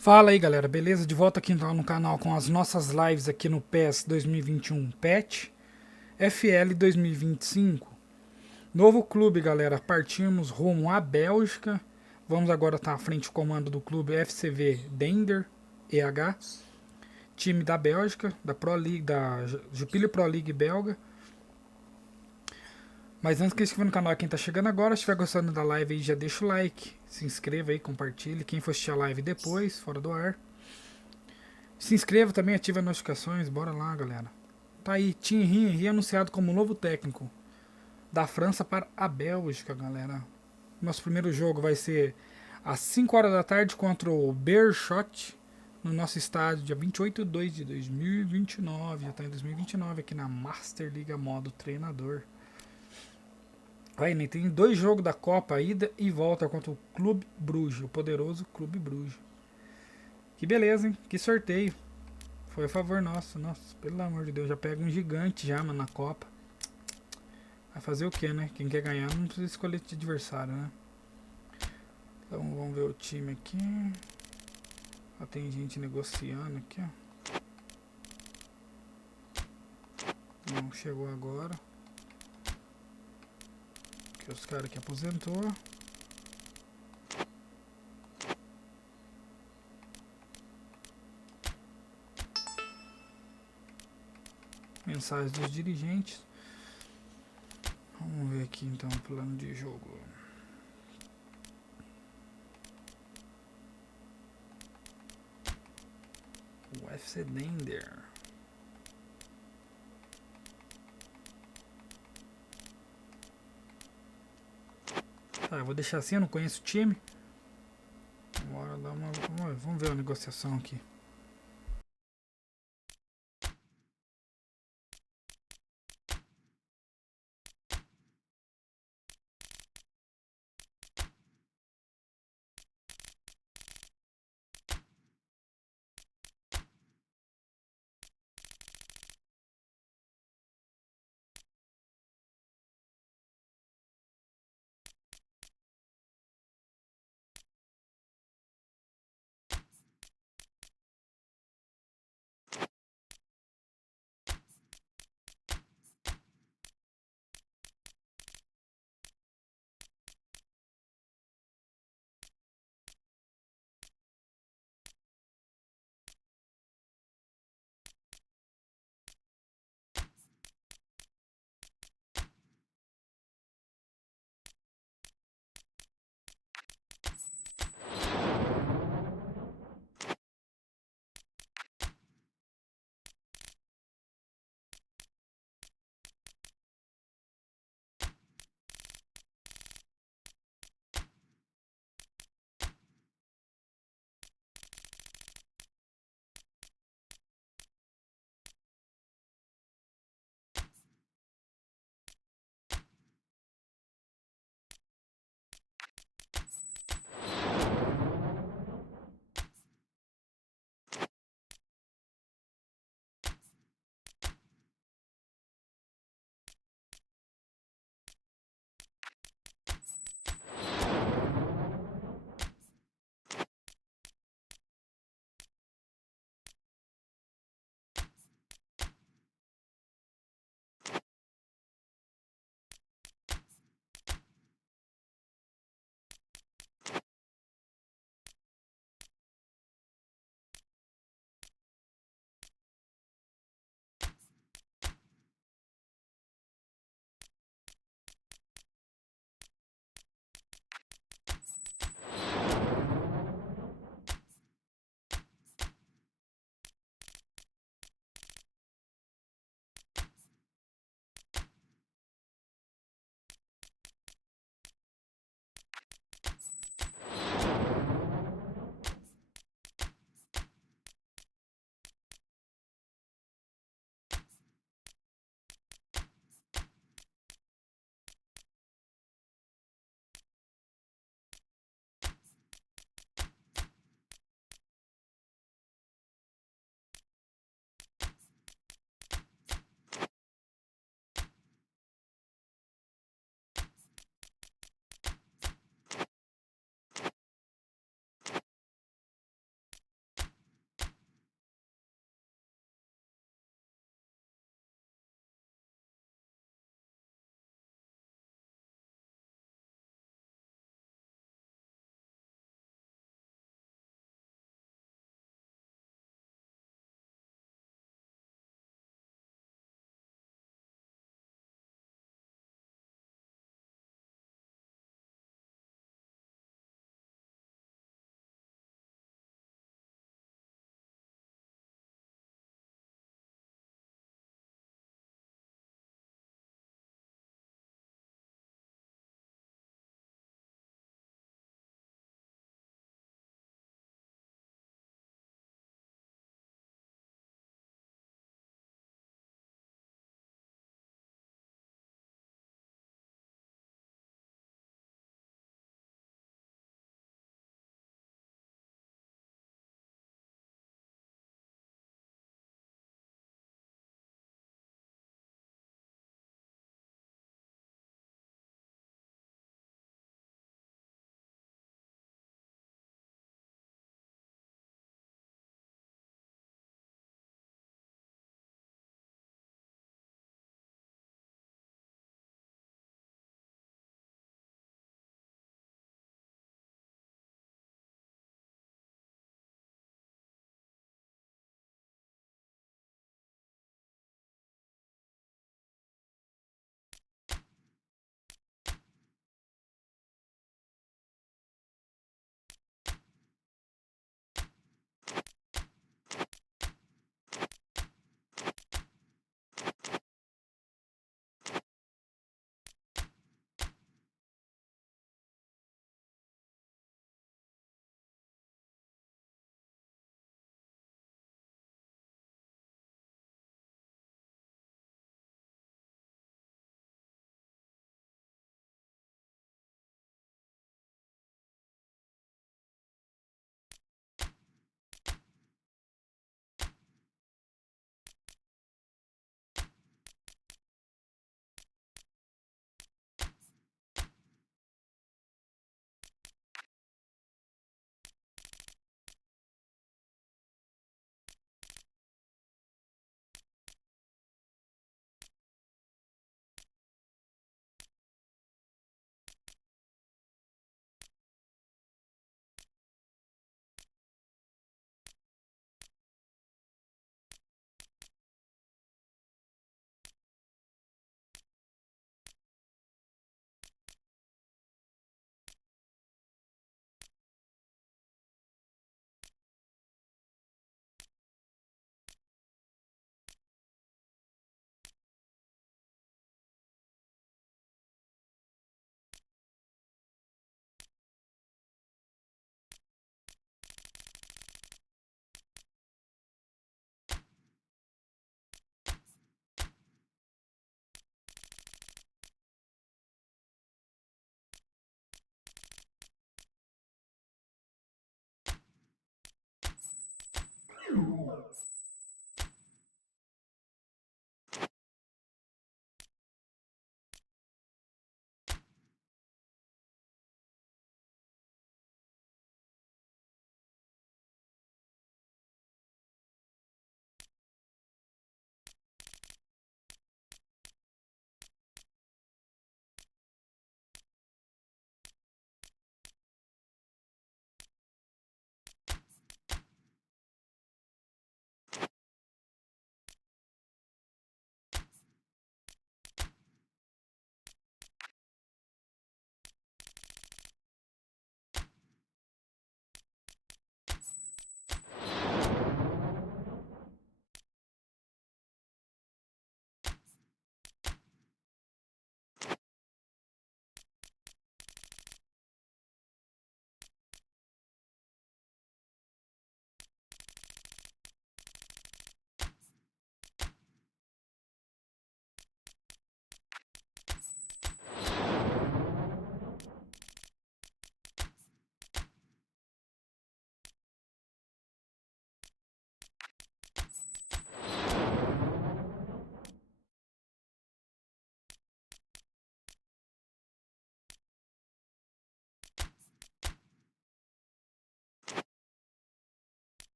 Fala aí galera, beleza? De volta aqui então no canal com as nossas lives aqui no PES 2021 PET FL 2025. Novo clube galera, partimos rumo à Bélgica. Vamos agora estar à frente do comando do clube FCV Dender EH, time da Bélgica, da Pro League, da Jupiler Pro League belga. Mas antes que inscreva no canal, quem tá chegando agora, se estiver gostando da live aí, já deixa o like, se inscreva aí, compartilhe. Quem for assistir a live depois, fora do ar, se inscreva também, ative as notificações, bora lá galera. Tá aí, Thierry Henry anunciado como novo técnico da França para a Bélgica, galera. Nosso primeiro jogo vai ser às 5 horas da tarde contra o Beerschot, no nosso estádio, dia 28 de 2 de 2029. Já tá em 2029 aqui na Master Liga modo treinador. Vai, nem tem dois jogos da Copa, ida e volta contra o Clube Bruges, o poderoso Clube Bruges. Que beleza, hein? Que sorteio. Foi a favor nosso. Nossa, pelo amor de Deus, já pega um gigante já, mano, na Copa. Vai fazer o que, né? Quem quer ganhar não precisa escolher de adversário, né? Então vamos ver o time aqui. Ó, tem gente negociando aqui, ó. Não chegou agora. Aqui os caras que aposentou. Mensagens dos dirigentes. Vamos ver aqui então o plano de jogo. O FC Dender. Tá, eu vou deixar assim, eu não conheço o time. Bora dar uma. Vamos ver a negociação aqui.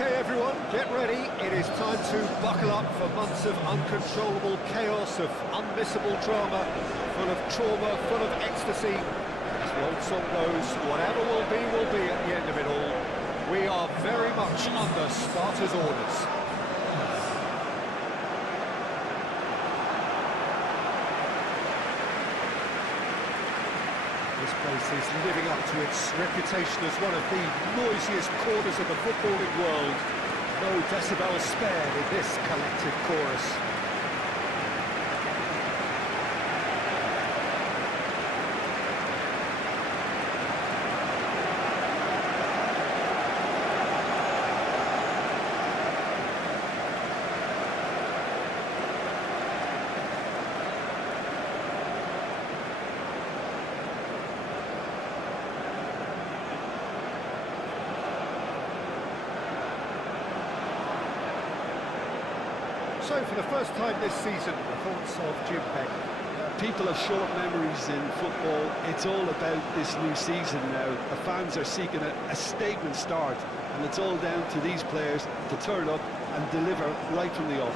Okay, everyone, get ready. It is time to buckle up for months of uncontrollable chaos, of unmissable drama, full of trauma, full of ecstasy. As the old song goes, whatever will be at the end of it all. We are very much under starters' orders. This place is living up to its reputation as one of the noisiest corners of the footballing world. No decibels spared in this collective chorus. So, for the first time this season, the thoughts of Jim Beck. People have short memories in football. It's all about this new season now. The fans are seeking a statement start, and it's all down to these players to turn up and deliver right from the off.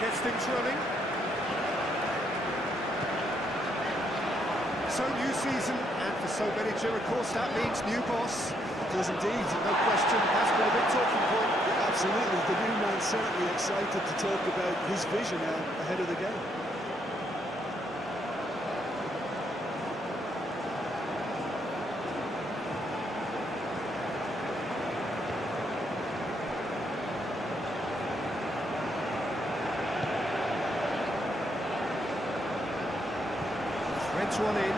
Gets things running. So new season, and for so many, Jim, of course, that means new boss. It does indeed. No question, that's been a big talking point. Yeah, absolutely. The new man's certainly excited to talk about his vision ahead of the game. Threads one in.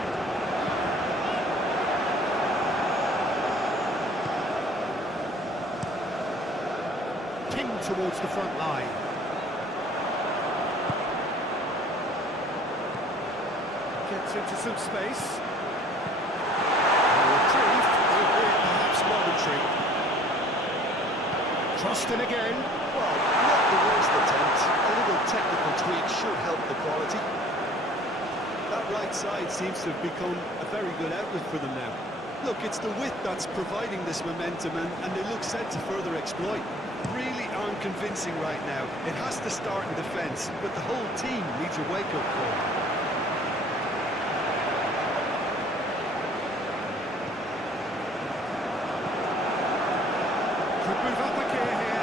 Pinged towards the front line. Gets into some space. Retrieved, albeit perhaps momentary. Crossed in again. Well, not the worst attempt. A little technical tweak should help the quality. That right side seems to have become a very good outlet for them now. Look, it's the width that's providing this momentum, and they look set to further exploit. Really aren't convincing right now. It has to start in defence, but the whole team needs a wake-up call. Could move up a gear here.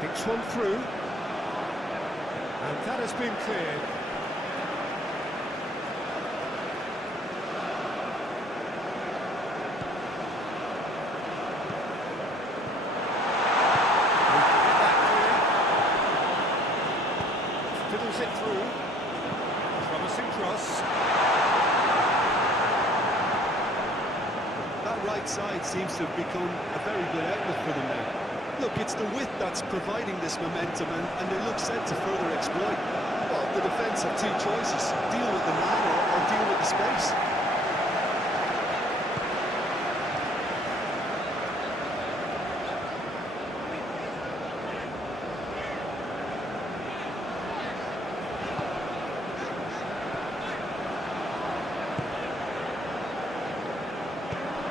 Picks one through. And that has been cleared. Fiddles it through. Promising cross. That right side seems to have become a very good outlet for them now. Look, it's the width that's providing this momentum, and they look set to further exploit. Well, the defence have two choices: deal with the man or deal with the space.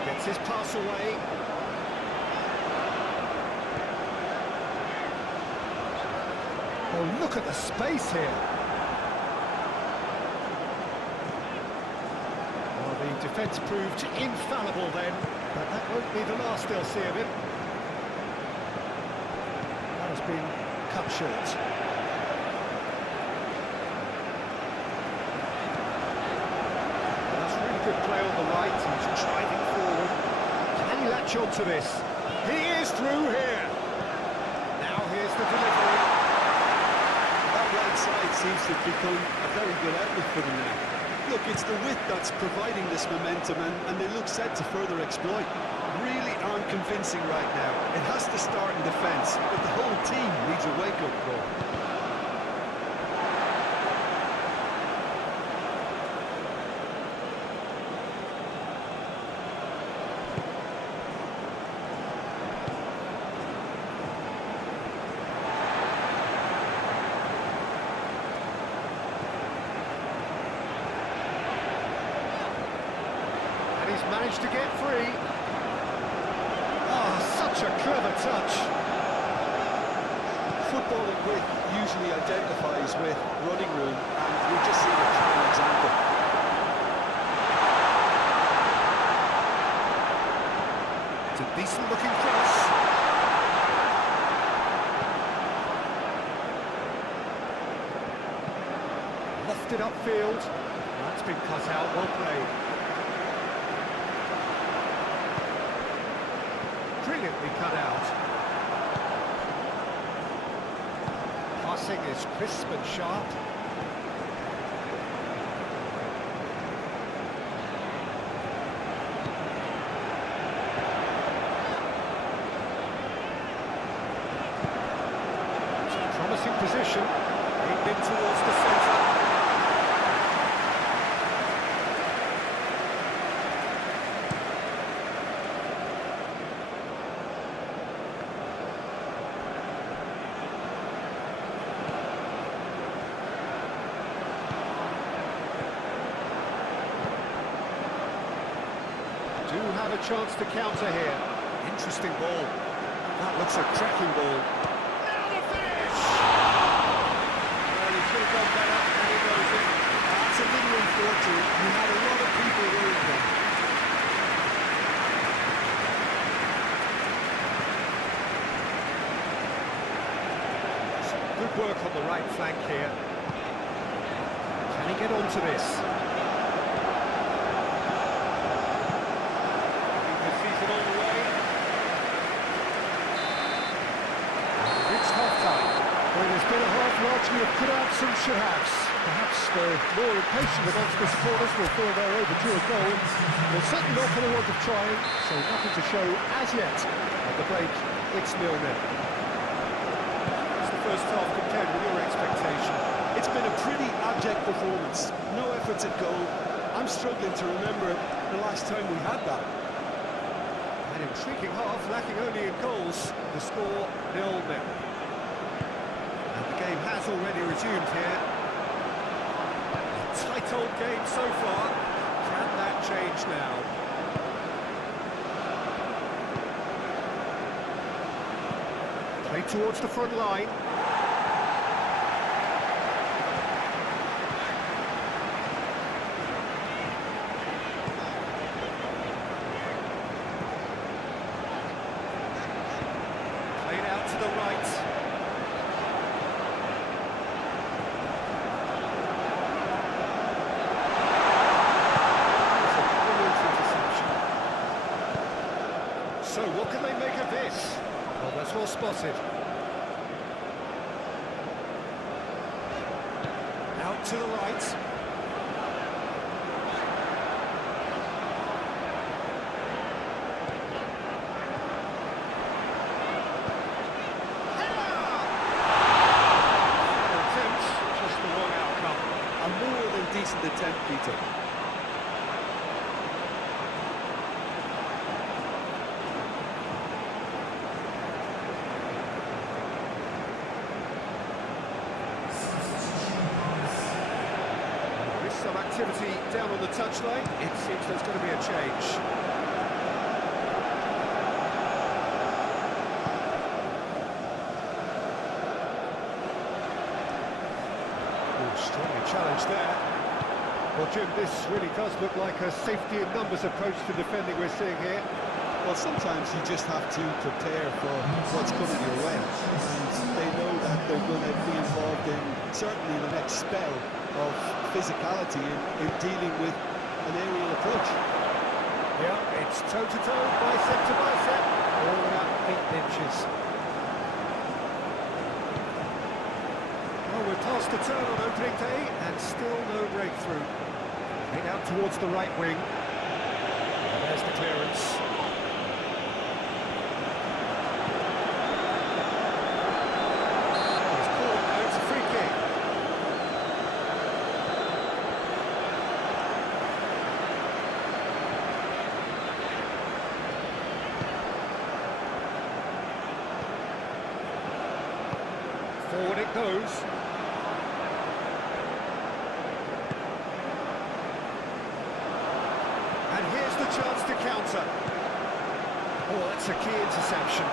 Gets his pass away. Oh, look at the space here. Well, the defence proved infallible then, but that won't be the last they'll see of him. That has been cut short. Well, that's really good play on the right. He's driving forward. Can he latch on to this? He is through here. Now here's the delivery. seems to have become a very good outlet for them now. Look, it's the width that's providing this momentum, and they look set to further exploit. Really aren't convincing right now. It has to start in defence, but the whole team needs a wake-up call. He's managed to get free. Oh, such a clever touch. Footballing width usually identifies with running room, and we've just seen a prime example. It's a decent-looking cross. Lofted upfield. That's been cut out, well played. Brilliantly cut out. Passing is crisp and sharp. It's a promising position. Aimed in towards the centre. Do have a chance to counter here. Interesting ball. That looks a cracking ball. Now the finish! Well, he could have gone better, and he goes in. That's a little unfortunate. You had a lot of people worried there. Good work on the right flank here. Can he get onto this? Well, it's been a half largely of put-outs and should-haves. Perhaps the more impatient amongst the supporters will feel they're overdue a goal. They're certainly not for the want of trying, so nothing to show as yet. At the break, it's 0-0. It's the first half compared with your expectation. It's been a pretty abject performance. No efforts at goal. I'm struggling to remember the last time we had that. An intriguing half, lacking only in goals. The score 0-0. And the game has already resumed here. A tight old game so far. Can that change now? Play towards the front line. Played out to the right. So what can they make of this? Well, that's well spotted. Out to the right. Attempt, just the wrong outcome. A more than decent attempt, Peter. Some activity down on the touchline. It seems there's going to be a change. Oh, strongly challenged there. Well, Jim, this really does look like a safety in numbers approach to defending we're seeing here. Well, sometimes you just have to prepare for what's coming your way. And they know that they're going to be involved in certainly the next spell of physicality in dealing with an aerial approach. Yeah, it's toe-to-toe, bicep to bicep, all about 8 inches. Well, we're past to turn on opening day and still no breakthrough. Played out towards the right wing. And there's the clearance. He's caught, now it's a free kick. Forward it goes. And here's the chance to counter. Oh, that's a key interception.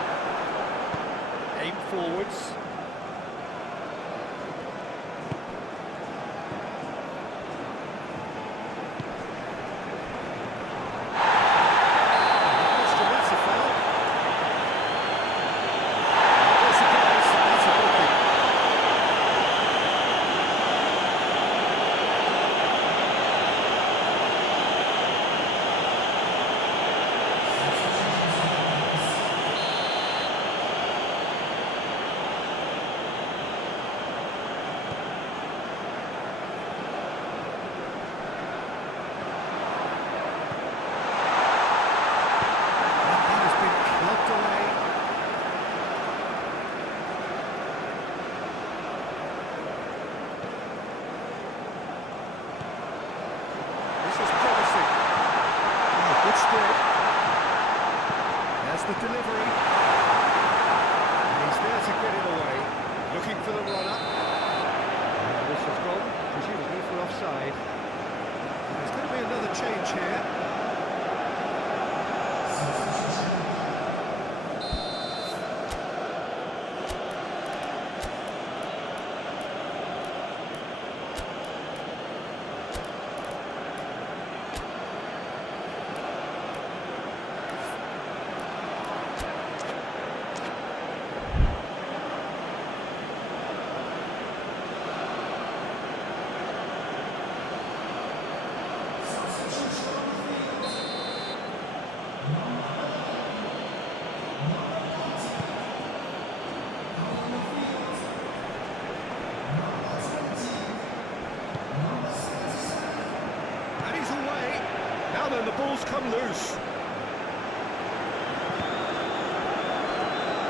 Aim forwards. That's a massive foul. No surprise, that's a booking. That has been clubbed away. This is promising. Oh, good spread. There's the delivery. And he's there to get it away. Looking for the runner. And this has gone, presumably for offside. There's going to be another change here. And he's away. Now then, the ball's come loose.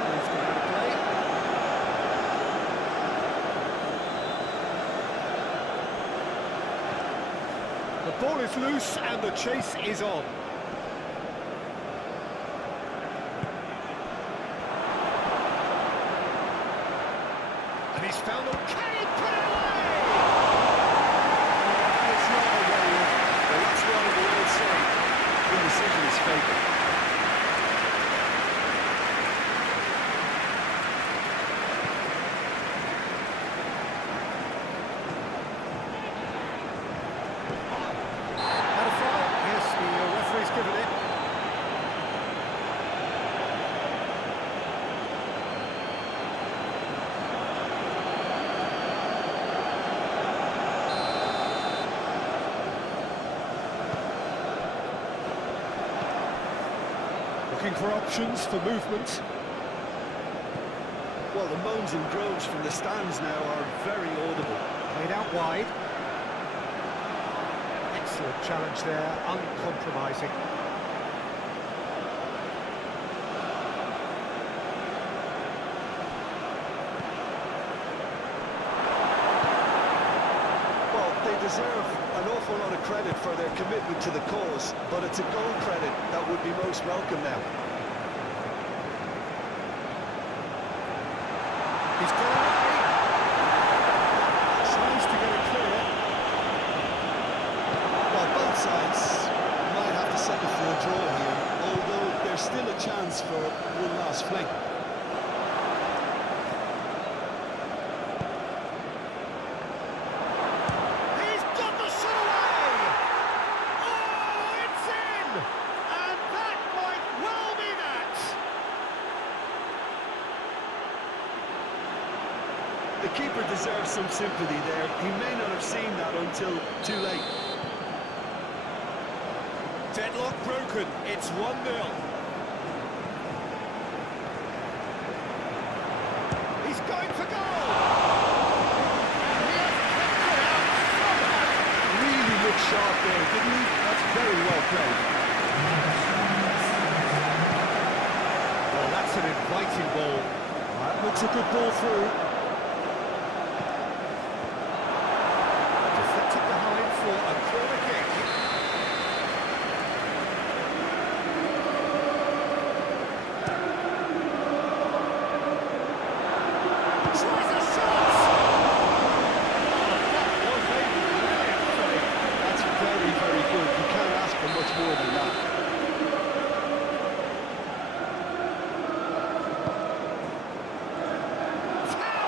Ball's gone out of play. The ball is loose and the chase is on. And he's found a... Can he put it away? It's not a way of... Well, that's what I would say. The decision is favourite. Had a foul? Yes, the referee's given it. Looking for options for movement. Well, the moans and groans from the stands now are very audible. Played out wide. Excellent challenge there, uncompromising. Well, they deserve an awful lot of credit for their commitment to the cause, but it's a goal credit that would be most welcome now. He's got away. Tries to get it clear. Well, both sides might have to settle for a draw here, although there's still a chance for one last fling. He's got the shot away! Oh, it's in! And that might well be that! The keeper deserves some sympathy there. He may not have seen that until too late. Deadlock broken. It's 1-0. He's going for goal! And he Dave. Well, that's an inviting ball. That looks a good ball through. Deflected behind for a corner kick. Tries a shot! That was a brilliant save. That's very, very good. You can't ask for much more than that. Towers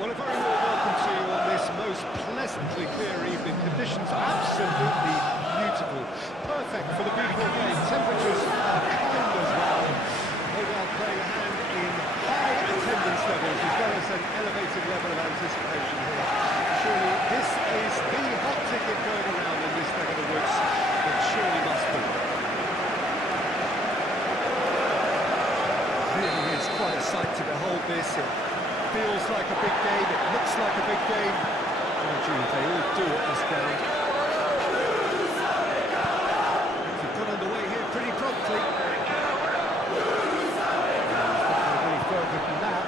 Well, a very warm welcome to you on this most pleasantly clear evening. Conditions absolutely beautiful. Perfect for the beautiful game. Temperatures are kind as well. Mobile playing a hand in high attendance levels as well as an elevated level of anticipation here. Surely this is the hot ticket going around in this neck of the woods. It surely must be. Really is quite a sight to behold this. It feels like a big game, it looks like a big game. Oh gee, they all do at this game. They've got underway here pretty promptly. It's not going any further than that.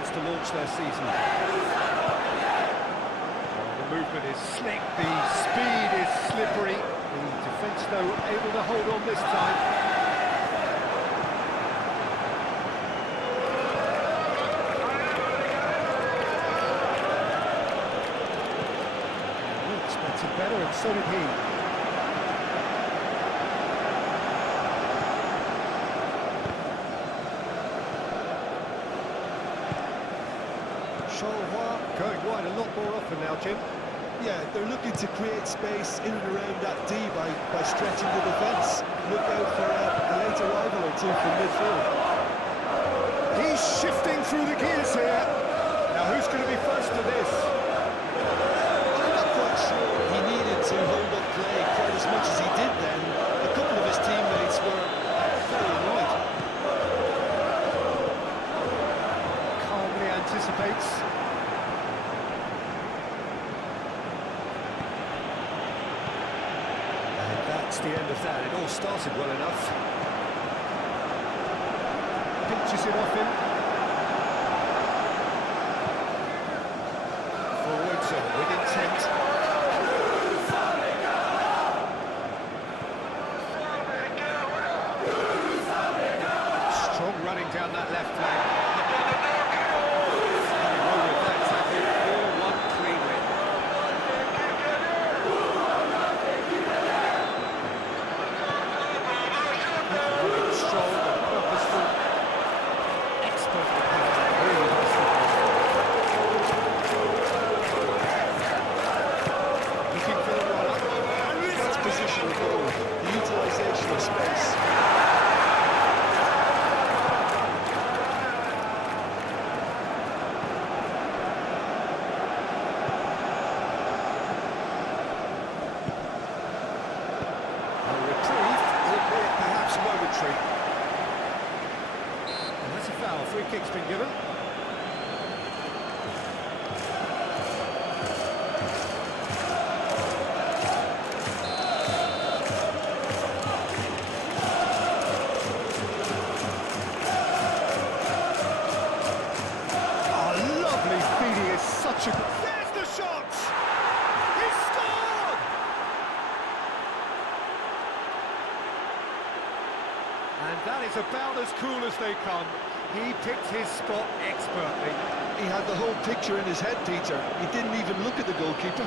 To launch their season. The movement is slick, the speed is slippery. The defence, though, able to hold on this time. He expected better, and so did he. Going wide a lot more often now, Jim. Yeah, they're looking to create space in and around that D by stretching the defence. Look out for a late arrival or two from midfield. He's shifting through the gears here. Now who's going to be first to this? I'm not quite sure he needed to hold up play quite as much as he did then. A couple of his teammates were very annoyed. Calmly anticipates. That's the end of that. It all started well enough. Pinches it off him. Forwards and with intent. Strong running down that left flank. Nothing wrong with that tackle. 4-1 clean win. Strong and purposeful, expert with power, really nicely looking for the run-up. That's positional goal, the utilisation of space. A reprieve, albeit perhaps momentary. And that's a foul. Free kick's been given. Oh, lovely feeding is such a... There's the shot! He scored! And that is about as cool as they come. He picked his spot expertly. He had the whole picture in his head, Peter. He didn't even look at the goalkeeper.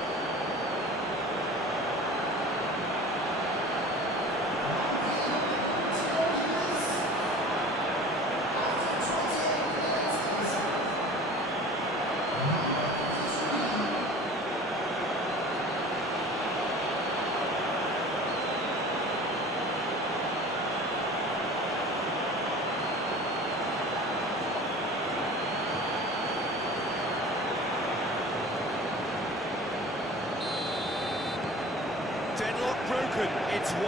Deadlock broken. It's 1-0.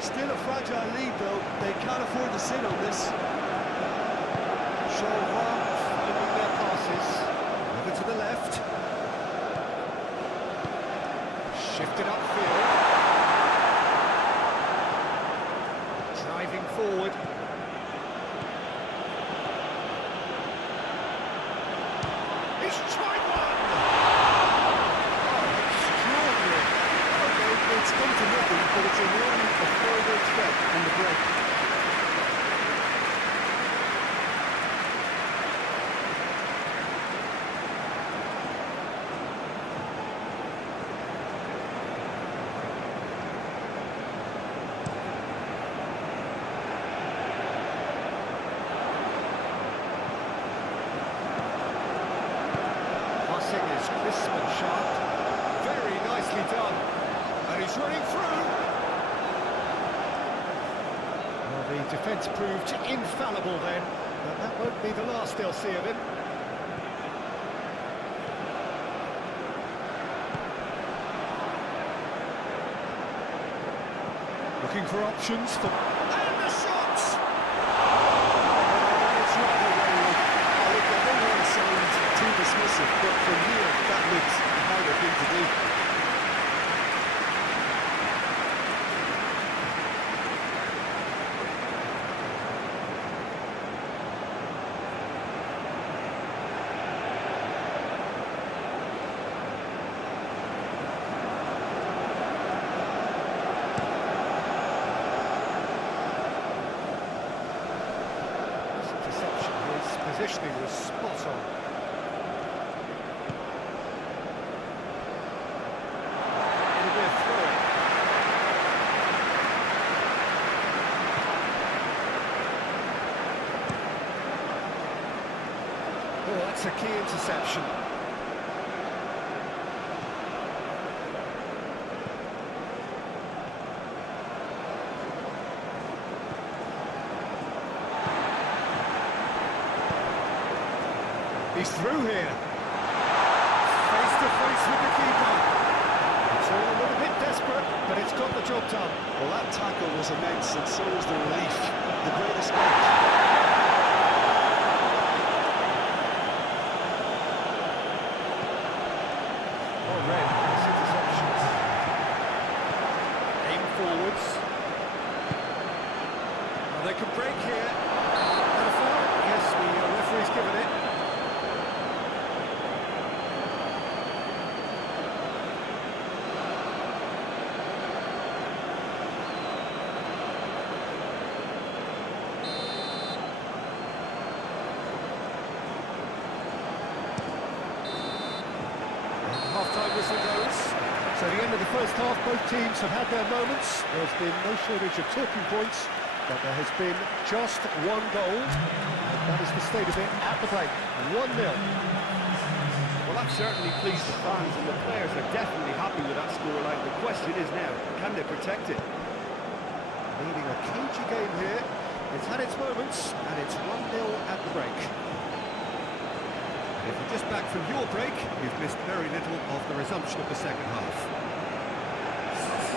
Still a fragile lead, though. They can't afford to sit on this. Chauvel finding their passes. Over to the left. Shifted upfield. Driving forward. He's tried one! Oh, extraordinary. Okay, it's come to nothing, but it's a warning of further threat on the break. Passing is crisp and sharp. Very nicely done. And he's running through. Well, the defence proved infallible then, but that won't be the last they'll see of him. Looking for options for... And the shots! It's rather wayward. I look, I don't want to sound too dismissive, but from here, that looks a harder thing to do. Positioning was spot on. It'll be a throw. Oh, that's a key interception. He's through here. Face to face with the keeper. It's all a little bit desperate, but it's got the job done. Well, that tackle was immense, and so was the relief. The great escape. Oh, red. This interception. Aim forwards. Oh, they can break here. And a foul? Yes, the referee's given it. Half-time whistle goes. So the end of the first half, both teams have had their moments. There's been no shortage of talking points, but there has been just one goal. And that is the state of it at the break. 1-0. Well, that certainly pleased the fans, and the players are definitely happy with that scoreline. The question is now, can they protect it? Leading a cagey game here. It's had its moments, and it's 1-0 at the break. If you're just back from your break, you've missed very little of the resumption of the second half.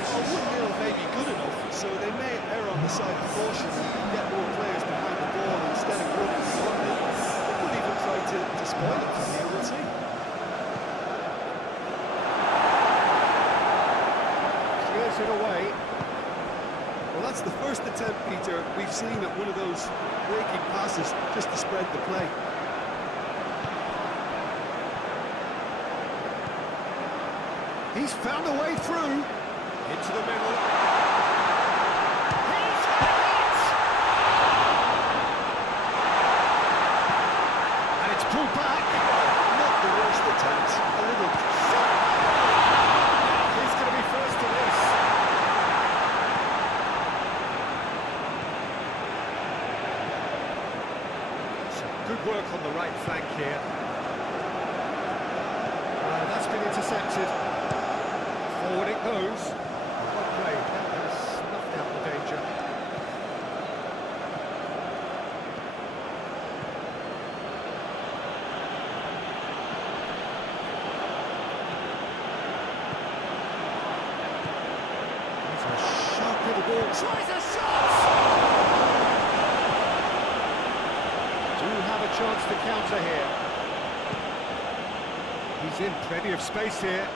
Well, 1-0 may be good enough, so they may err on the side of caution and get more players behind the ball instead of running beyond it. They could even try to spoil it from here, we'll see. Clears it away. Well, that's the first attempt, Peter, we've seen at one of those breaking passes just to spread the play. He's found a way through. Into the middle. He's got it! And it's pulled back. Not the worst attempt, a little... He's going to be first to this. Some good work on the right flank here. That's been intercepted. Forward it goes. Well played. That has snuffed out the danger. the ball. Tries a shot! Do have a chance to counter here. He's in plenty of space here.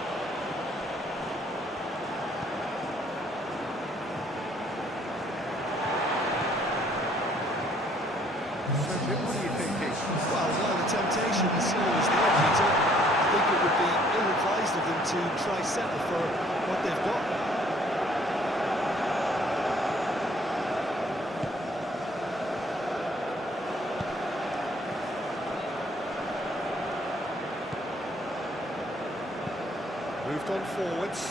So, Jim, what are you thinking? Well, while the temptation is always there, Peter, I think it would be ill-advised of them to try settle for what they've got. Moved on forwards,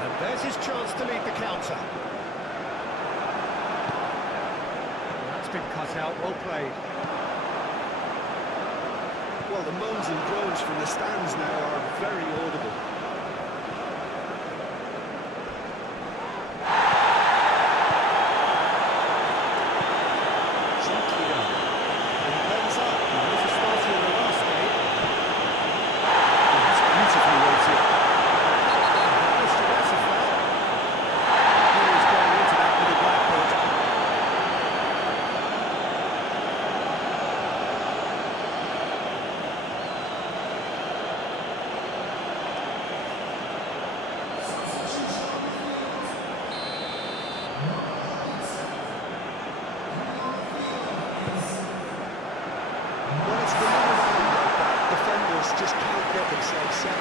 and there's his chance to lead the counter. That's been cut out, well played. Well, the moans and groans from the stands now are very audible. Gently down. And Benza. There's a starter in the last game. Oh, that's beautifully weighted. That's a foul. He was going into that with a blackboard. When it's delivered out like that, defenders just can't get themselves set.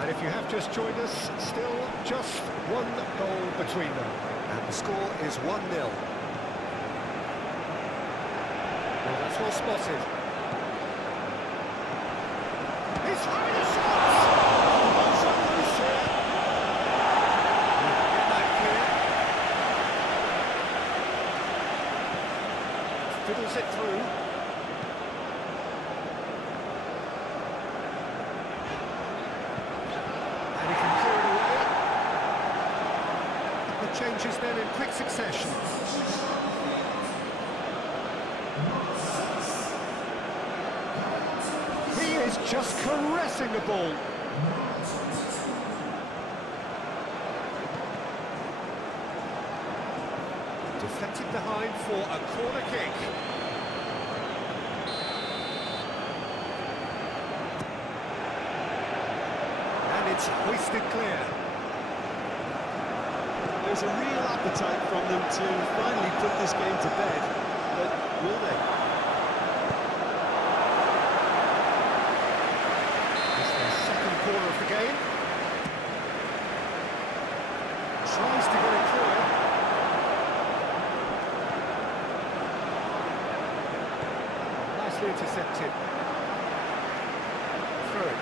And if you have just joined us, still just one goal between them. And the score is 1-0. Well, that's well spotted. He's having a shot! Oh, so loose here. Get that clear. Fiddles it through. And he can clear it away. The changes then in quick succession. He is just caressing the ball. Deflected behind for a corner kick. And it's hoisted clear. There's a real appetite from them to finally put this game to bed, but will they? It's their second corner of the game. Tries to get it clear. Nicely intercepted. Through.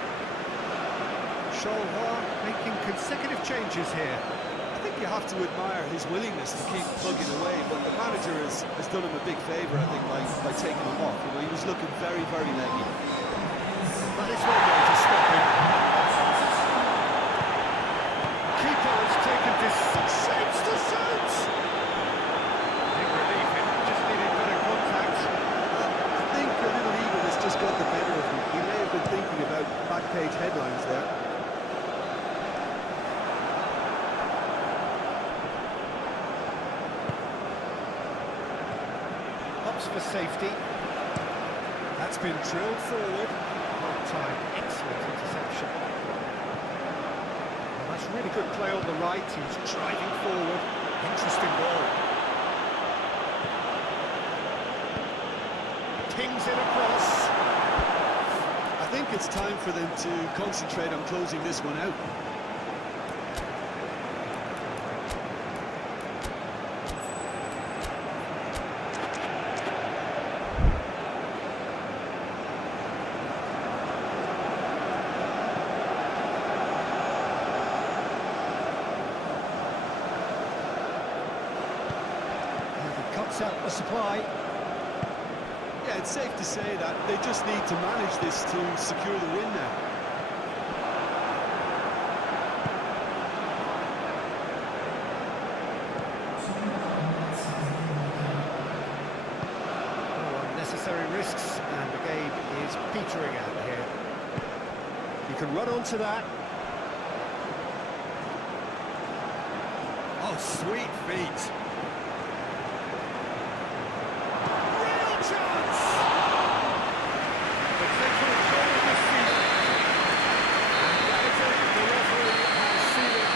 Charleroi making consecutive changes here. I think you have to admire his willingness to keep plugging away, but the manager has done him a big favour, I think, by taking him off. You know, he was looking very, very leggy. That is one way to stop him. Keeper has taken this shapes to shoot. Big relief, it just needed better contact. I think a little ego has just got the better of him. He may have been thinking about back page headlines there. Hops for safety. That's been drilled forward. Well timed, excellent interception. Well, that's really good play on the right. He's driving forward. Interesting ball. Pings it across. I think it's time for them to concentrate on closing this one out. Cuts out the supply. Yeah, it's safe to say that they just need to manage this to secure the win now. risks, and the game is petering out here. You can run onto that. Oh, sweet feet. Real chance! Potential goal this season. And that is it. The referee has seen it.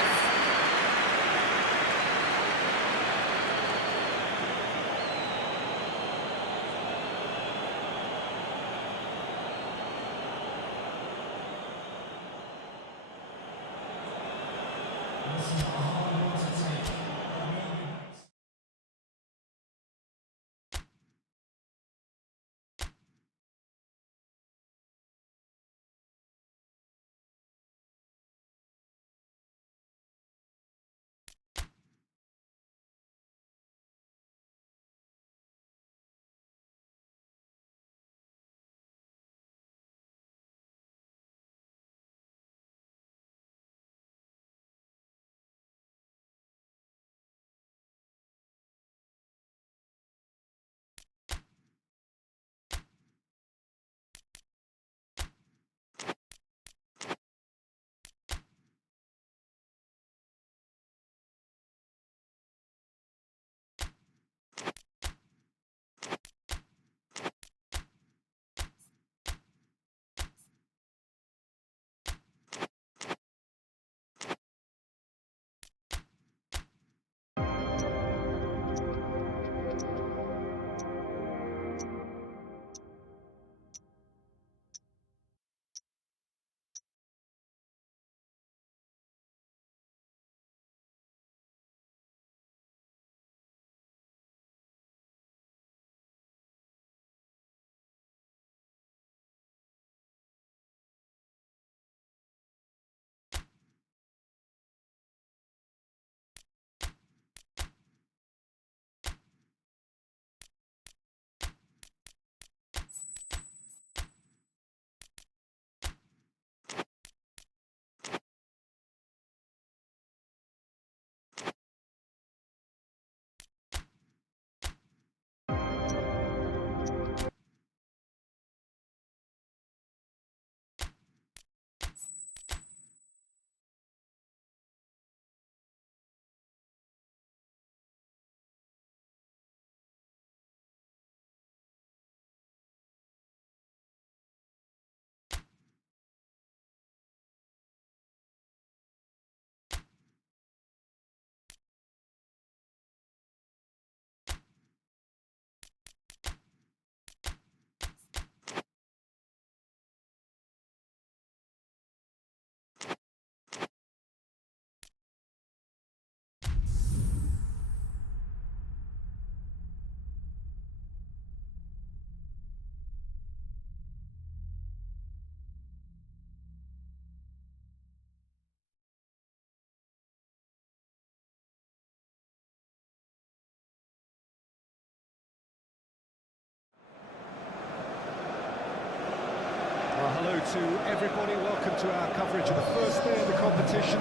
Well, hello to everybody. Welcome to our coverage of the first day of the competition.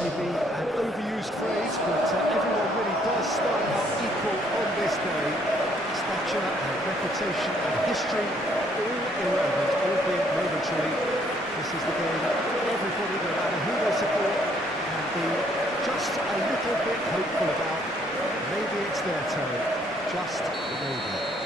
Maybe an overused phrase, but everyone really does start out equal on this day. Stature and reputation and history, all irrelevant, albeit momentary. This is the game everybody, no matter who they support, can be just a little bit hopeful about. Maybe it's their turn. Just maybe.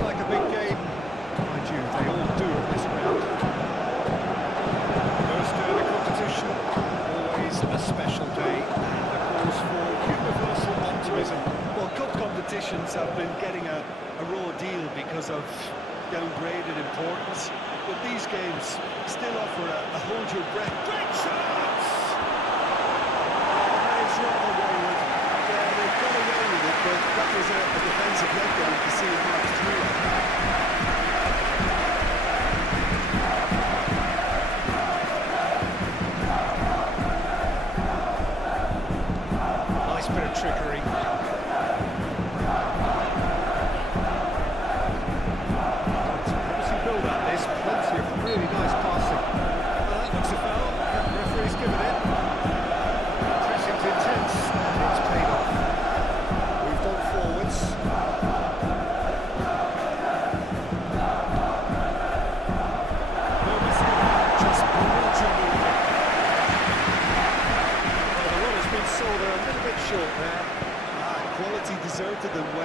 Like a big game, mind you, they all do at this round. First day of the competition, always a special day, and a cause for universal optimism. Well, cup competitions have been getting a raw deal because of downgraded importance, but these games still offer a hold your breath. Great chance! That is rather wayward. Yeah, they've got away with it, but that was a defensive letdown to see it marched through. Nice bit of trickery. Obviously build at this, plenty of really nice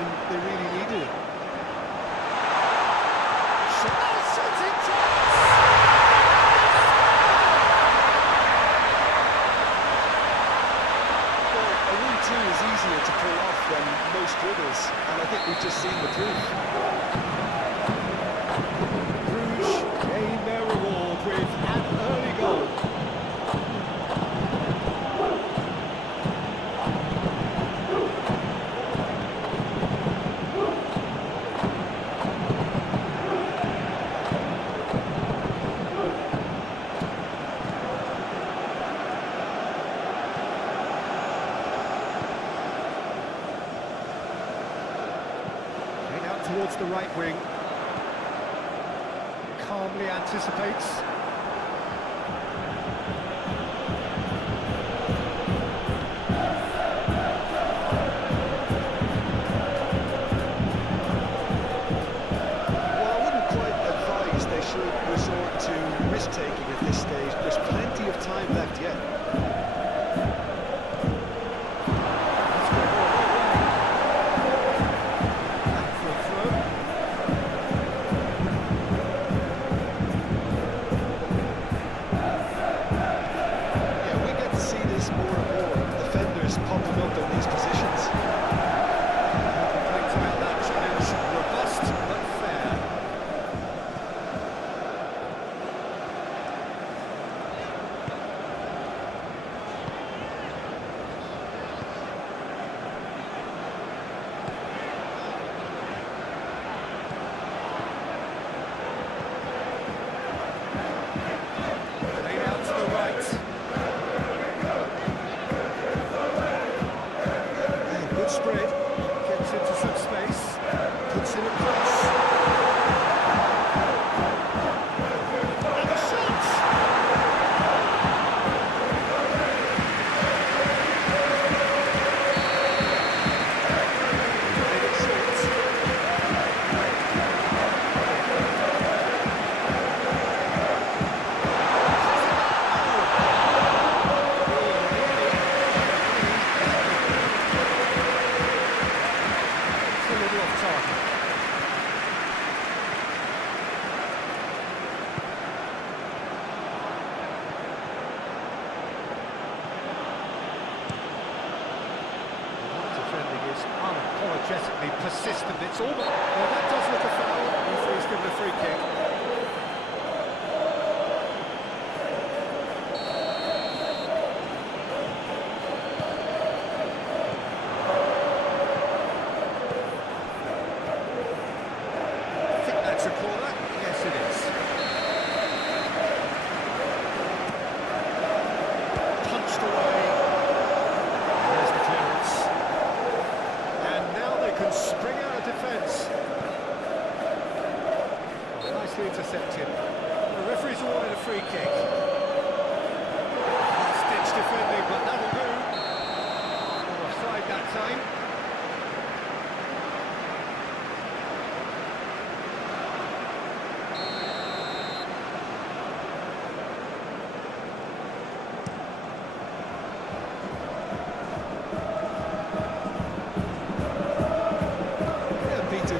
when they really needed it. Is easier to pull off than most dribbles, and I think we've just seen the proof. Bruges gain their reward with an early goal. Towards the right wing, calmly anticipates. Well, I wouldn't quite advise they should resort to risk-taking at this stage. There's plenty of time left yet. Unapologetically persistent. It's all. Well, that does look a foul. He's given a free kick. I think that's a corner. Yes, it is. Punched away. There's the clearance. Can spring out of defence. Nicely intercepted. The referee's awarded a free kick. Stitch defending, but that'll do. Offside that time.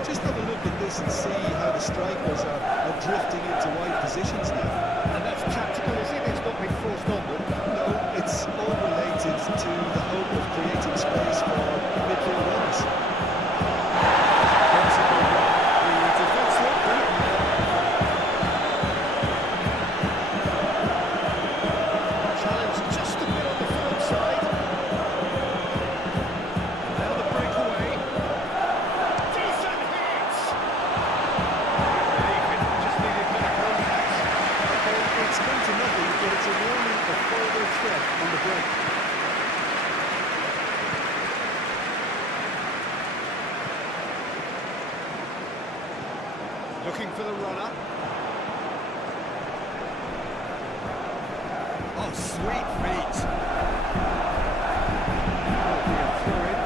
Just have a look at this and see how the strikers are drifting into wide positions now. And that's tactical, is it? It's not been forced on them. No, it's all related to the hope of creating space for midfield runners. The defence look good. Challenge just a bit on the front side. Now the breakaway. Decent hit! Just needed a bit of contact. It's come to nothing, but it's a warning of further threat on the break. Looking for the runner. Oh, sweet feet. That'll be a throw-in.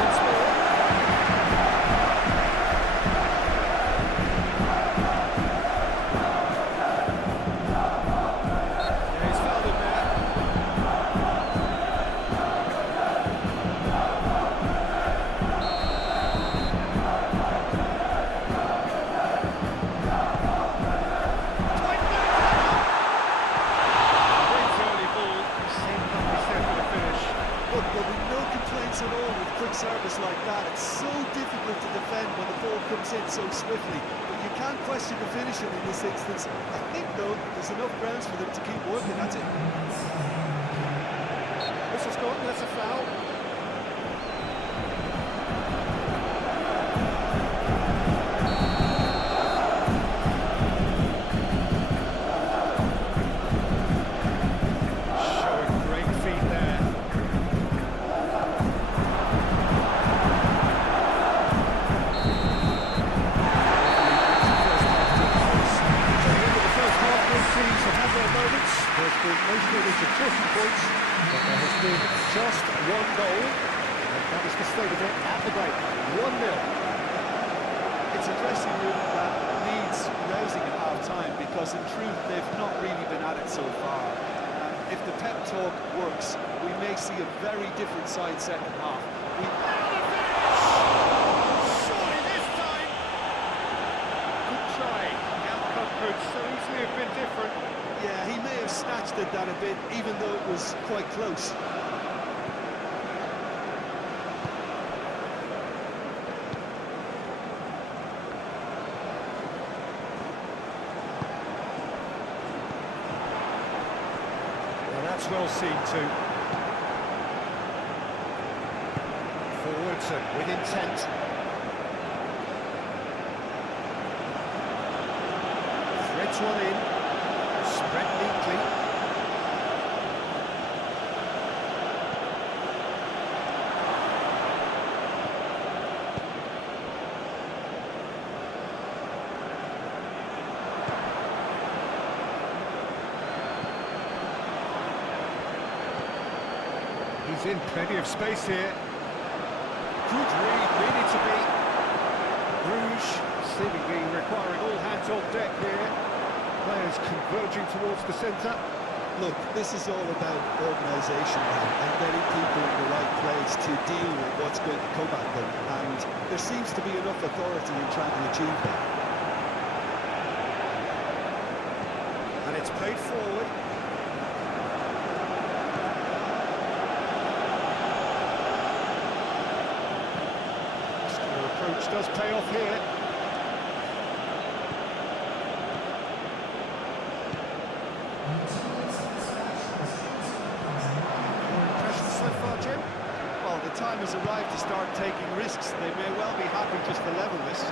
Once more. Yeah, he's fouled him there. Look, there'll be no complaints at all with quick service like that. It's so difficult to defend when the ball comes in so swiftly. But you can't question the finishing in this instance. I think, though, there's enough grounds for them to keep working at it. Whistle's gone, that's a foul. Showing great feet there. Teams have had their moments. There's been most minutes of talking points, but there has been just one goal, and that is the state of it at the break. 1-0. It's a dressing room that needs rousing at half-time because, in truth, they've not really been at it so far. And if the pep talk works, we may see a very different side second half. Surely this time! Good try. The outcome could so easily have been different. Yeah, he may have snatched at that a bit, even though it was quite close. Well, that's well seen too. Forwards and with intent. Threads one in. Spread neatly. He's in plenty of space here. Good read, needed to be. Bruges seemingly requiring all hands on deck here. Players converging towards the centre. Look, this is all about organisation now and getting people in the right place to deal with what's going to come at them, and there seems to be enough authority in trying to achieve that. And it's played forward. Muscular approach does pay off here. Well, the time has arrived to start taking risks. They may well be happy just to level this.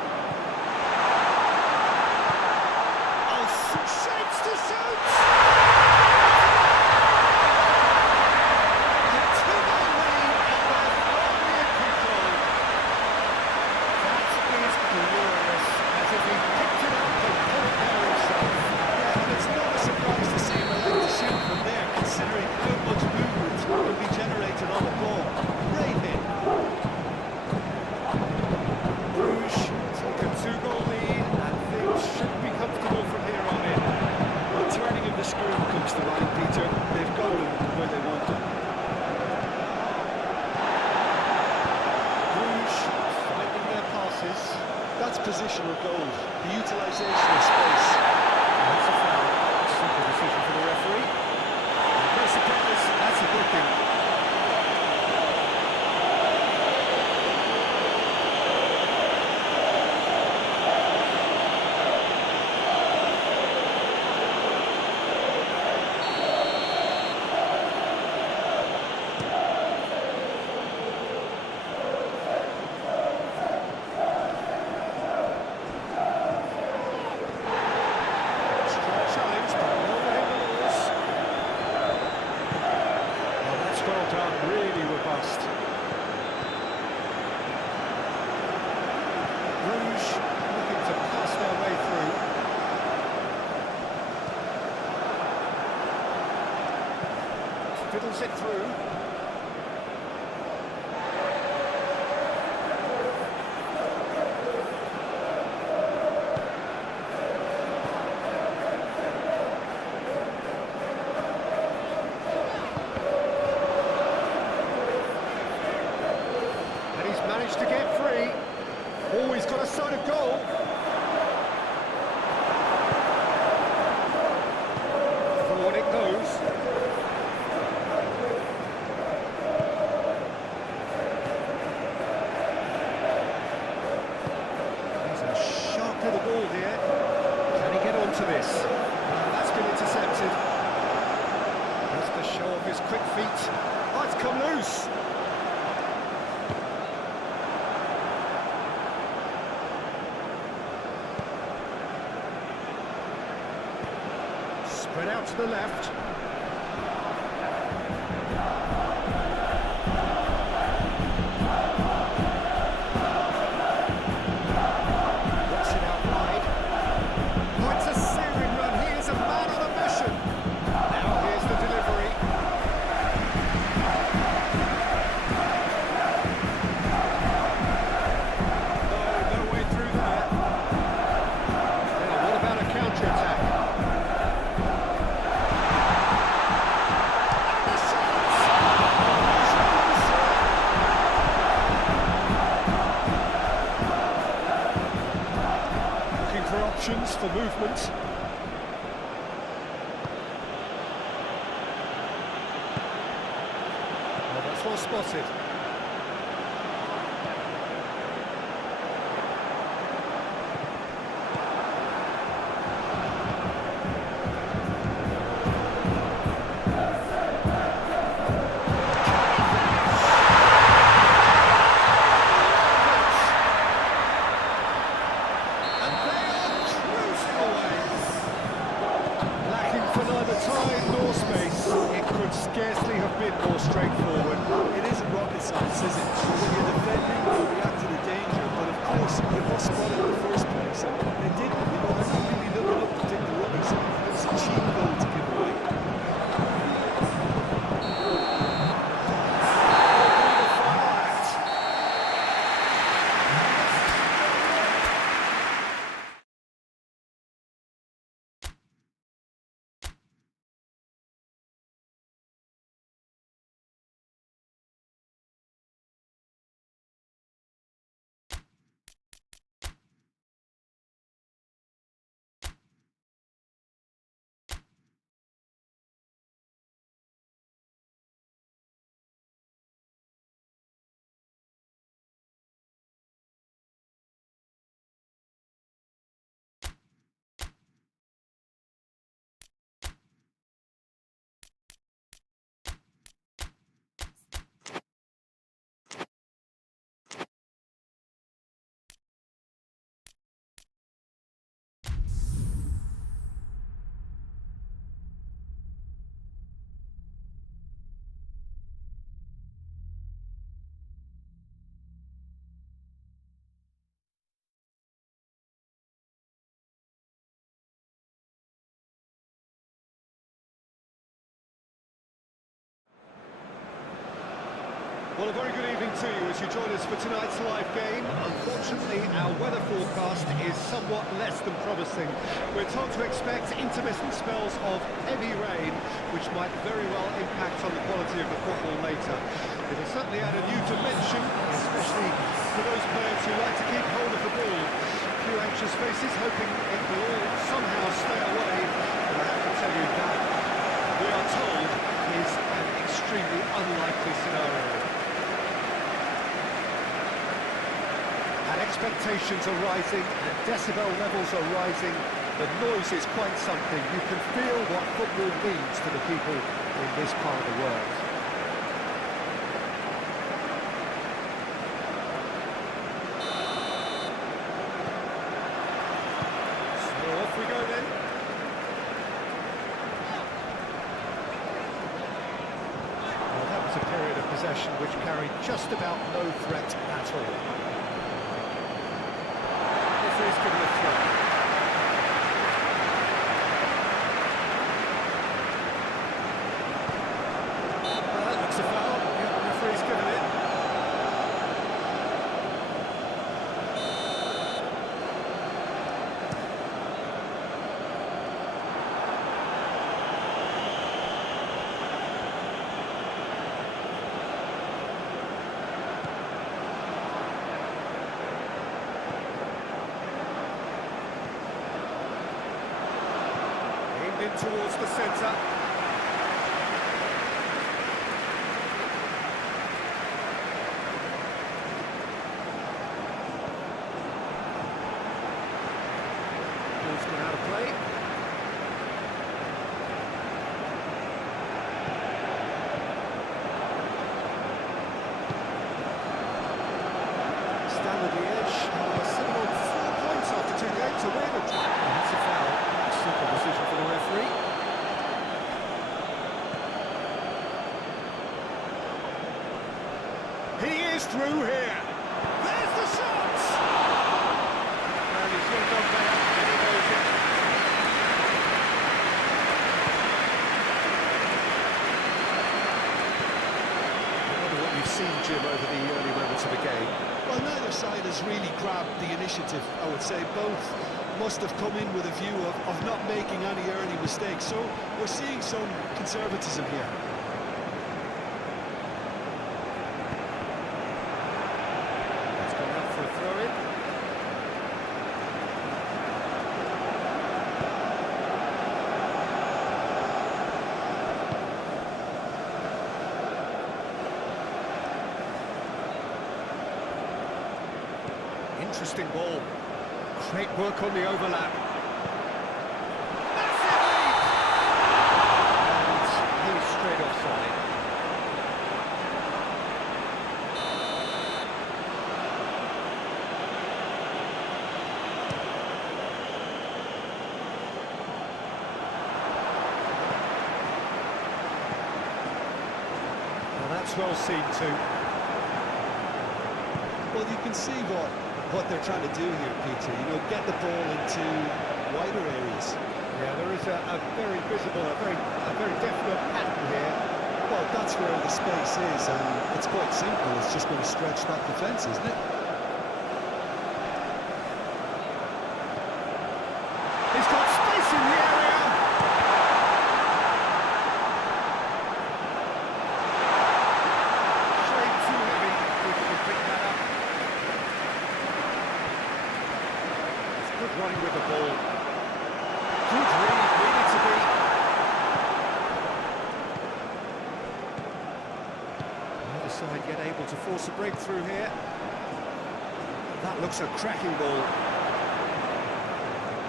Oh, shapes to shoot! A 2-0 lead, and they're firmly in control. That is glorious, as if he picked it up and put it there himself. Yeah, and it's not a surprise to see him elect to shoot from there, considering how much movement will be generated on the ball. Great hit. Bruges take a 2-goal lead, and things should be comfortable from here on in. Well, turning of the screw comes to mind, Peter. They've got them where they want them. Bruges finding their passes. That's positional gold, the utilisation of space. That's a foul. Simple decision for the referee. No surprise, that's a booking. Strong challenge, but no within the laws. Well, that's well done, really robust. Bruges looking to pass their way through. Fiddles it through. And he's managed to get free. Oh, he's got a sight of goal. Forward it goes. loose. Spread out to the left. Works it out wide. Oh, it's a searing run. He is a man on a mission. Now here's the delivery. No way through there. Now, what about a counter-attack? Options for movement. Oh, that's well spotted. Scarcely have been more straightforward. It isn't rocket science, is it? When you're defending, you react to the danger, but of course, you must spot it in the first place. And they didn't, you know, they're not really looking up to take the rubbish. It was a cheap goal to give away. Well, a very good evening to you as you join us for tonight's live game. Unfortunately, our weather forecast is somewhat less than promising. We're told to expect intermittent spells of heavy rain, which might very well impact on the quality of the football later. It'll certainly add a new dimension, especially for those players who like to keep hold of the ball. A few anxious faces hoping it will all somehow stay away, but I have to tell you that we are told is an extremely unlikely scenario. And expectations are rising, and decibel levels are rising. The noise is quite something. You can feel what football means to the people in this part of the world. So off we go then. Well, that was a period of possession which carried just about no threat at all. He's given a throw. Well, that looks a foul. Yeah, the referee's given it. In towards the centre. Ball's gone out of play. goes through here. There's the shot! And he should have done better, and he knows it. I wonder what you've seen, Jim, over the early moments of the game. Well, neither side has really grabbed the initiative, I would say. Both must have come in with a view of not making any early mistakes. So we're seeing some conservatism here. It's gone out for a throw-in. Interesting ball. Great work on the overlap. Massive lead! And he's straight offside. Well, that's well seen too. Well, you can see what they're trying to do here, Peter. You know, get the ball into wider areas. Yeah, there is a very visible, a very definite pattern here. Well, that's where the space is, and it's quite simple. It's just going to stretch that defence, isn't it? He's got space in the area. Shade too heavy. He can pick that up. It's good running with the ball. Good read, needed to be. The other side yet able to force a breakthrough here. That looks a cracking ball.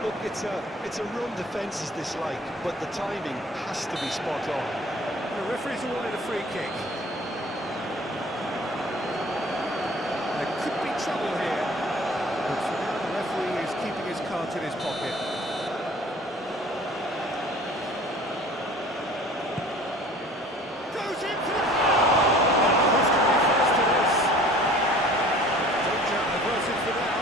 Look, it's a run defence is dislike, but the timing has to be spot on. The referee's awarded a free kick. There could be trouble here, but for now the referee is keeping his cards in his pocket. Goes in for the... Who's going to be first to this? Danger averted for now.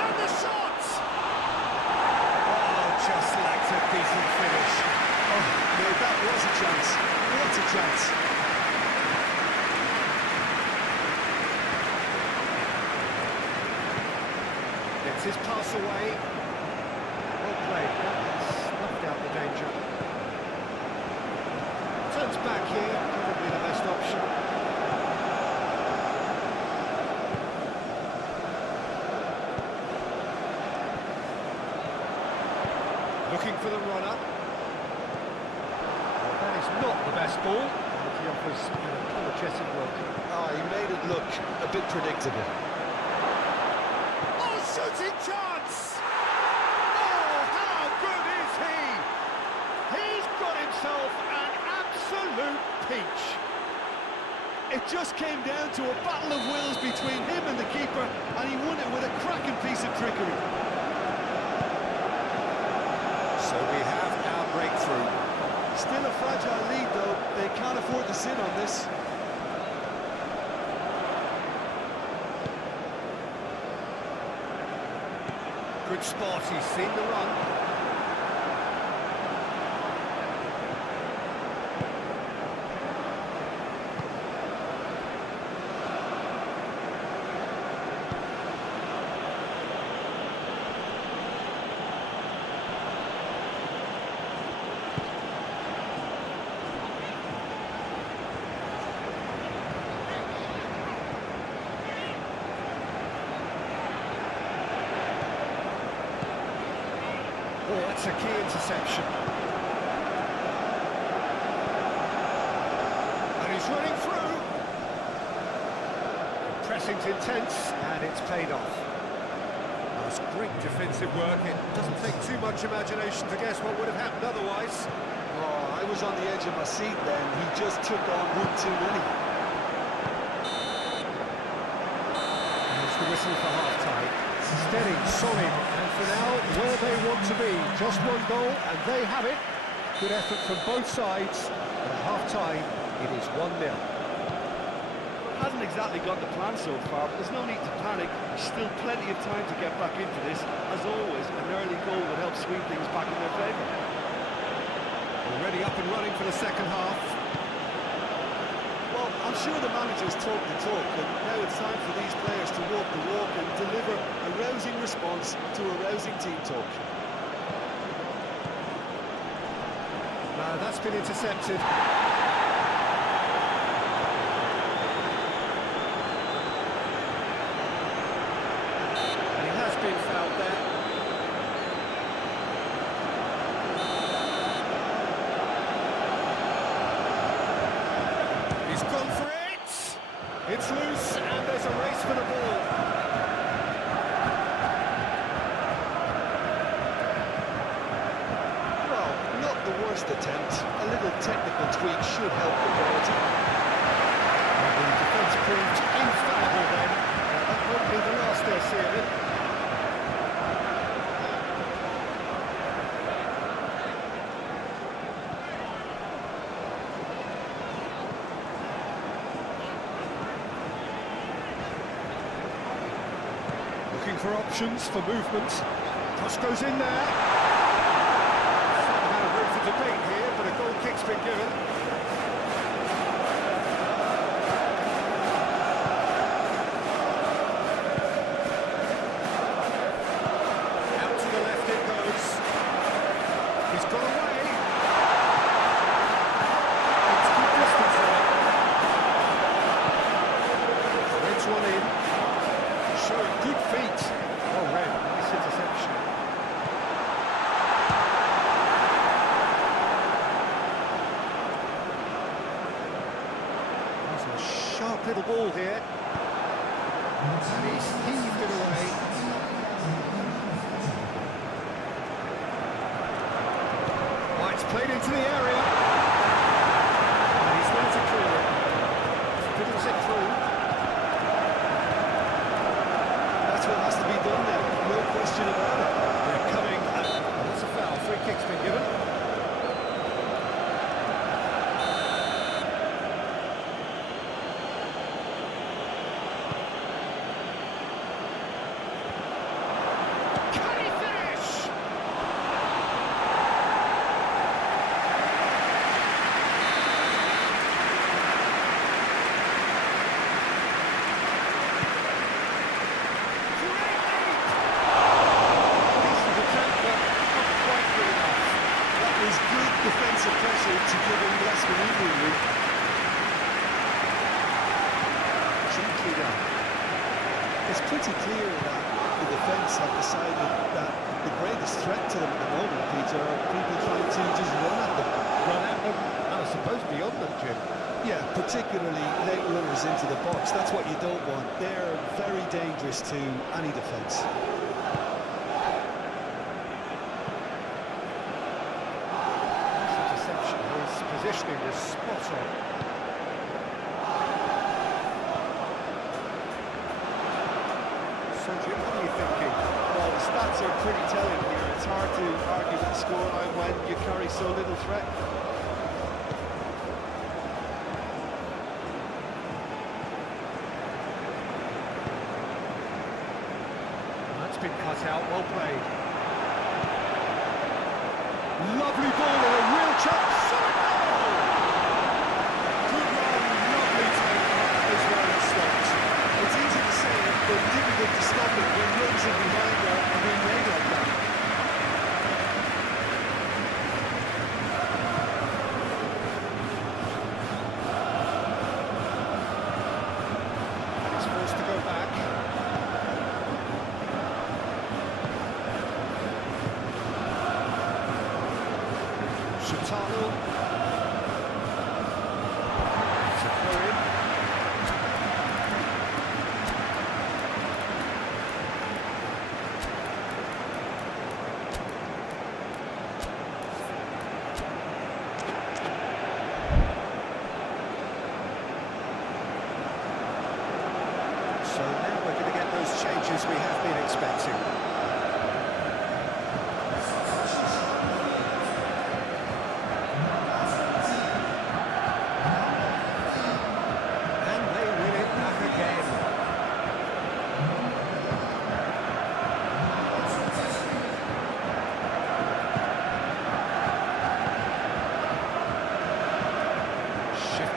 And the shot! Oh, just lacked a decent finish. Oh, no, that was a chance. What a chance. Gets his pass away. Well played. Snuffed out the danger. Turns back here. Probably the best option. Looking for the runner. Well, that is not the best ball. But he offers an apologetic welcome. Oh, he made it look a bit predictable. Oh, shooting chance! Oh, how good is he? He's got himself an absolute peach. It just came down to a battle of wills between him and the keeper, and he won it with a cracking piece of trickery. So we have our breakthrough. Still a fragile lead, though. They can't afford to sit on this. Good spot, he's seen the run. Oh, that's a key interception. And he's running through. The pressing's intense, and it's paid off. That's great defensive work. It doesn't take too much imagination to guess what would have happened otherwise. Oh, I was on the edge of my seat then. He just took on one too many. There's the whistle for half-time. Steady, solid, and for now where they want to be. Just one goal and they have it. Good effort from both sides. At half-time, it is 1-0. Hasn't exactly got the plan so far, but there's no need to panic. There's still plenty of time to get back into this. As always, an early goal would help swing things back in their favour. Already up and running for the second half. Well, I'm sure the manager's talked the talk, and now it's time for these players to walk the walk and deliver a rousing response to a rousing team talk. No, that's been intercepted. And he has been fouled there. He's gone for it! It's loose and there's a race for the ball. Well, not the worst attempt. A little technical tweak should help the quality. The defence proved infallible then. That won't be the last they'll see of it. Looking for options for movement. Cross goes in there. Some amount of room for debate here, but a goal kick's been given. Out to the left it goes. He's got away. It's good distance there. Threads one in. Showing good feet. Well read, nice interception. That's a sharp little ball here. And he's heaved it away. Oh, it's played into the area. And he's there to clear it. Fiddles it through. That's what has to be done now, no question about it. They're coming. Oh, that's a foul. Free kick's been given. Can he finish? Decent attempt, but not quite good enough. That was good defensive pressure to give him less manoeuvring room. Gently done. It's pretty clear that the defence have decided that the greatest threat to them at the moment, Peter, are people trying to just run at them. Run at them, and I suppose beyond them, Jim. Yeah, particularly late runners into the box. That's what you don't want. They're very dangerous to any defence. Nice interception. His positioning was spot on. So, Jim, what are you thinking? Well, the stats are pretty telling here. It's hard to argue with the scoreline when you carry so little threat. That's been cut out, well played. Lovely ball and a real chance. Solid goal! Good run, lovely take as well as stopped. It's easy to say it, but difficult to stop it when runs are behind there and being made like that. And he's forced to go back. Shutano. To throw in. So now we're going to get those changes we have been expecting.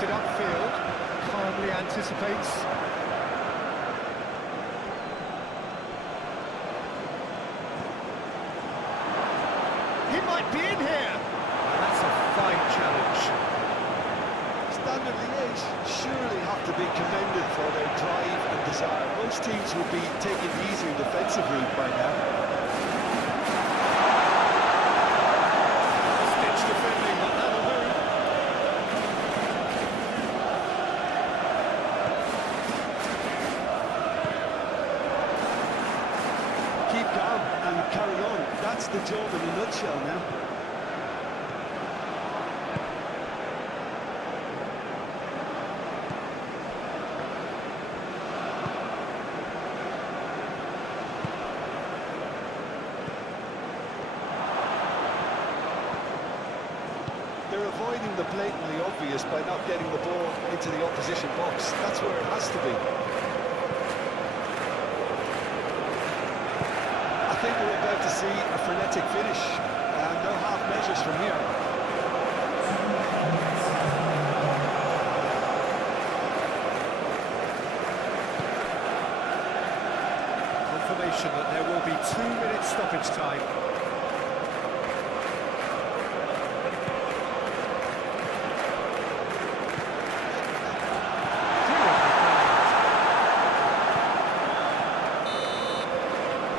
it upfield, calmly anticipates. He might be in here. That's a fine challenge. Standard Liège surely have to be commended for their drive and desire. Most teams would be taking the easier defensive route by now. Stitch defending, but that'll do. Keep calm and carry on. That's the job in a nutshell now. They're avoiding the blatantly obvious by not getting the ball into the opposition box. That's where it has to be. I think we're about to see a frenetic finish, and no half measures from here. Confirmation that there will be 2 minutes stoppage time.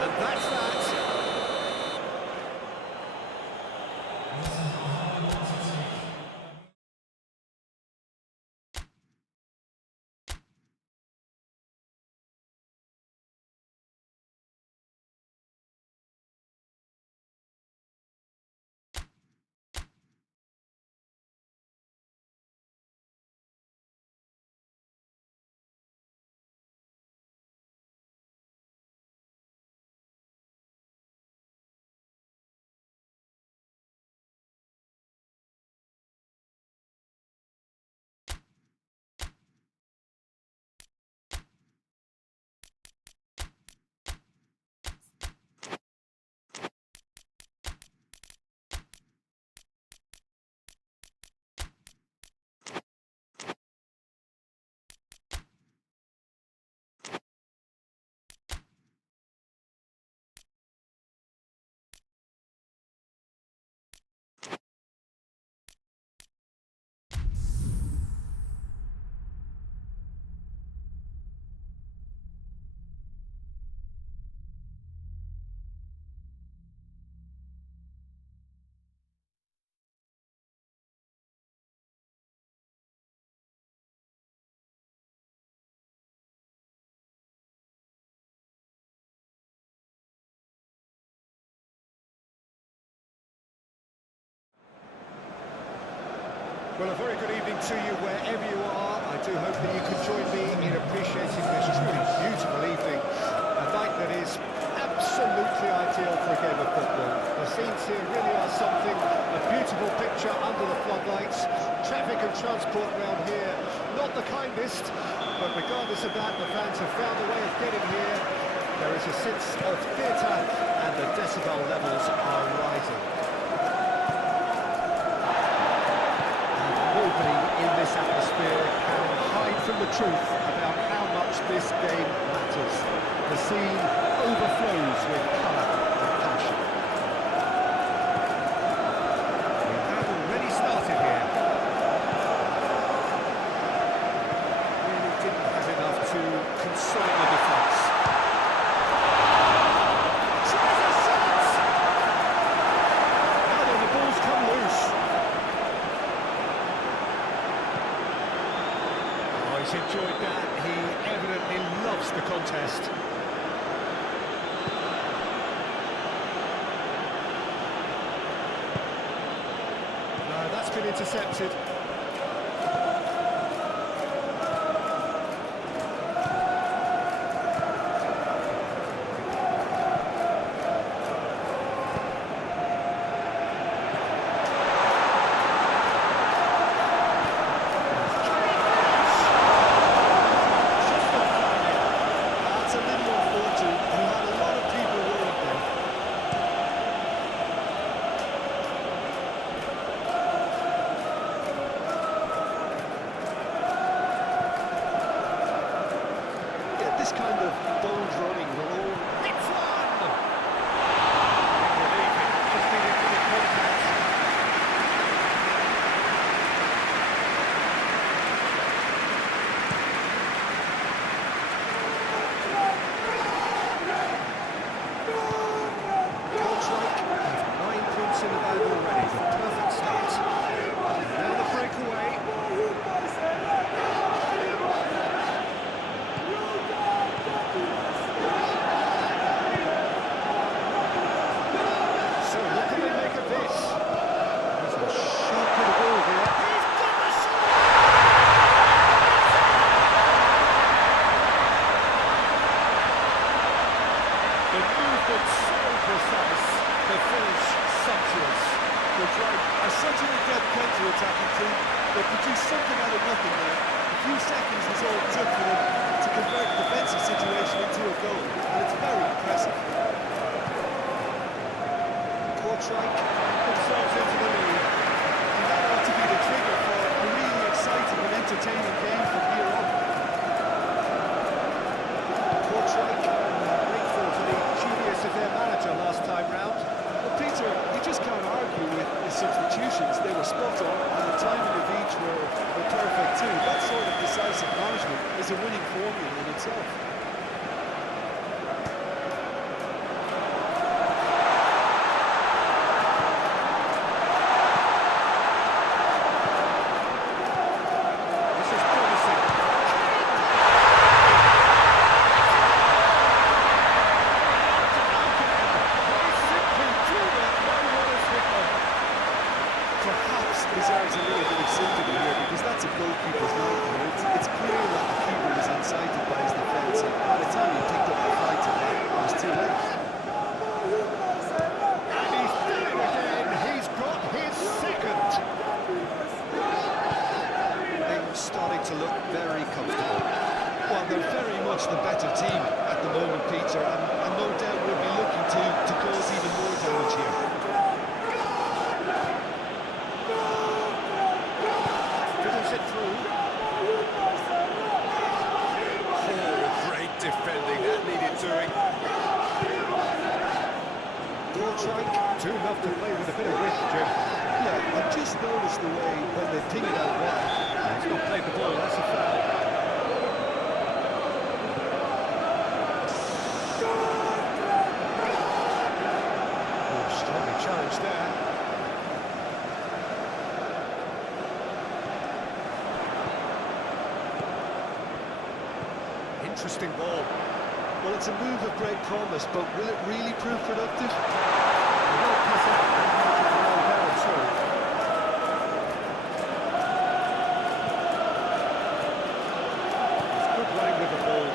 And that's that. Well, a very good evening to you wherever you are. I do hope that you can join me in appreciating this truly beautiful evening. A night that is absolutely ideal for a game of football. The scenes here really are something. A beautiful picture under the floodlights. Traffic and transport around here, not the kindest. But regardless of that, the fans have found a way of getting here. There is a sense of theatre and the decibel levels are rising. Nobody in this atmosphere can hide from the truth about how much this game matters. The scene overflows with colour and passion. We have already started here. Really didn't have enough to console the defence. Tries a shot! Now then, the ball's come loose. He's enjoyed that. He evidently loves the contest. No, that's been intercepted. finish sumptuous. That's right. Are such an adept counter-attacking team. They produced something out of nothing there. A few seconds was all it took for them to convert a defensive situation into a goal, and it's very impressive. Kortrijk Themselves into the lead. and that ought to be the trigger for a really exciting and entertaining game from here on. Kortrijk, Grateful to the genius of their manager last time round. well, Peter, you just can't argue with the substitutions. They were spot on, and the timing of each were perfect too. That sort of decisive management is a winning formula in itself. This is promising. They simply do not know what has hit them. Perhaps deserves a little bit of sympathy here, because that's a goalkeeper's nightmare. It's clear that the keeper was incited by his defence, and by the time he picked up the fight to that, it was too late. And he's done it again. He's got his second. Things starting to look very comfortable. Well, they're very much the better team at the moment, Peter, and no doubt will be looking to cause even more damage here. Fiddles it through. Oh, great defending. That needed doing. Kortrijk, 2-0 to play with a bit of width, Jim. yeah, I've just noticed the way when they ping it out wide. He's not played the ball. That's a foul. Oh, strongly challenged there. Interesting ball. Well, it's a move of great promise, but will it really prove productive? Well cut out. Well there too. He's good running with the ball.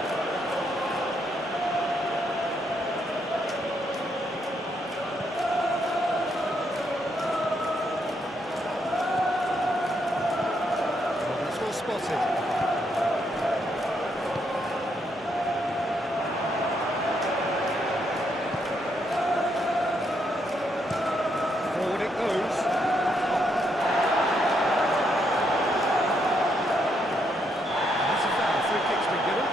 Well, that's well spotted. Forward it goes. That's a foul. Free kick's been given.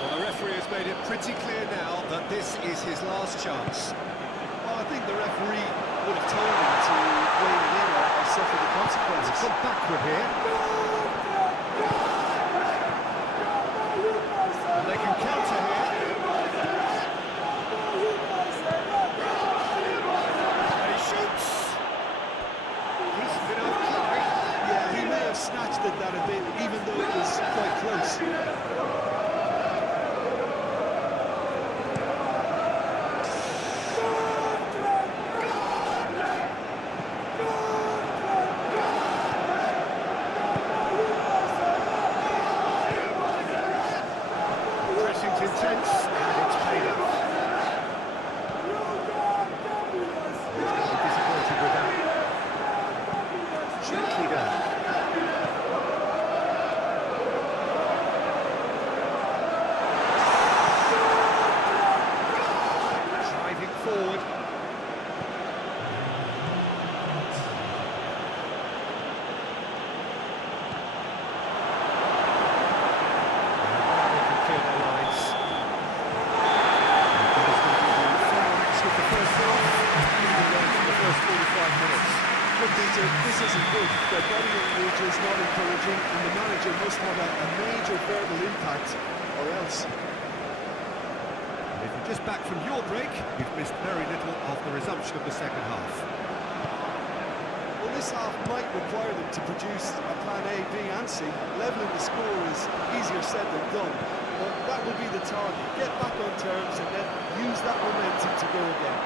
Well, the referee has made it pretty clear now that this is his last chance. Well, I think the referee would have told him to rein it in or suffer the consequences. Come backward here. And they can counter here. And he shoots. He's been outclassed. Yeah, he may have snatched at that a bit, even though it was quite close. Pressing's intense, and it's paid off. He's going to be disappointed with that. Gently done. Driving forward. They can clear their lines. That is going to be the final acts with the first half, leading on from the first 45 minutes. Look, Peter, this isn't good. Their body language is not encouraging, and the manager must have a major verbal impact, or else. And if you're just back from your break, you've missed very little of the resumption of the second half. Well, this half might require them to produce a plan A, B and C. Levelling the score is easier said than done, but that will be the target. Get back on terms and then use that momentum to go again.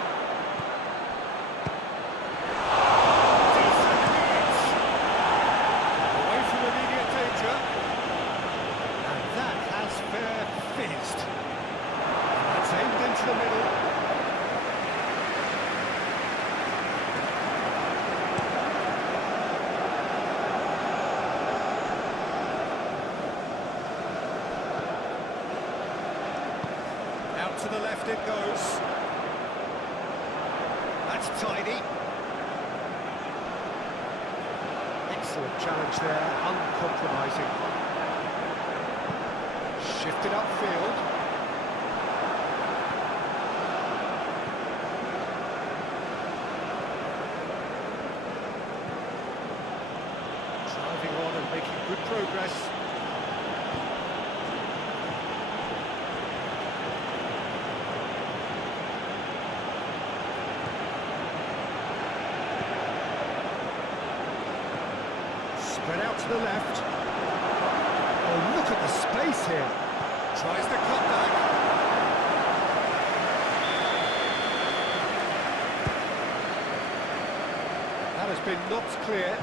Decent hit. Away from immediate danger. And that has fair fizzed. And that's aimed into into the middle. Out to the left it goes. That's tidy. Excellent challenge there, uncompromising. Shifted upfield. Driving on and making good progress. Spread out to the left. Oh, look at the space here. Tries the cutback. That has been knocked clear.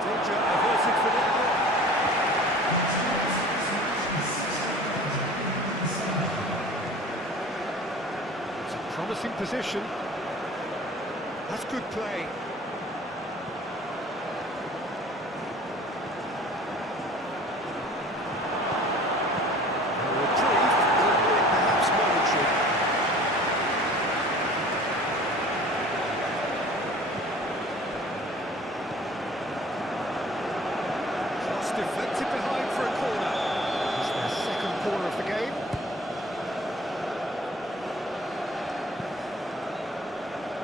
Danger averted for now. It's a promising position. That's good play. Deflected behind for a corner. It's their second corner of the game.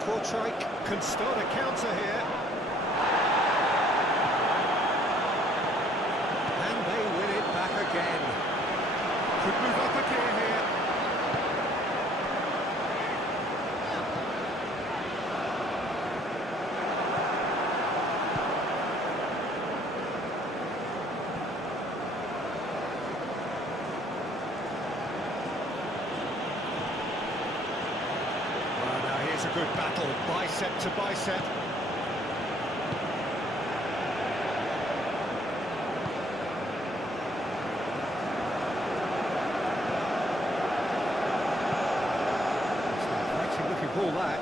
Kortrijk can start a counter here. And they win it back again. Could move up a gear here. It's a good battle, bicep to bicep. It's an exciting looking ball, that.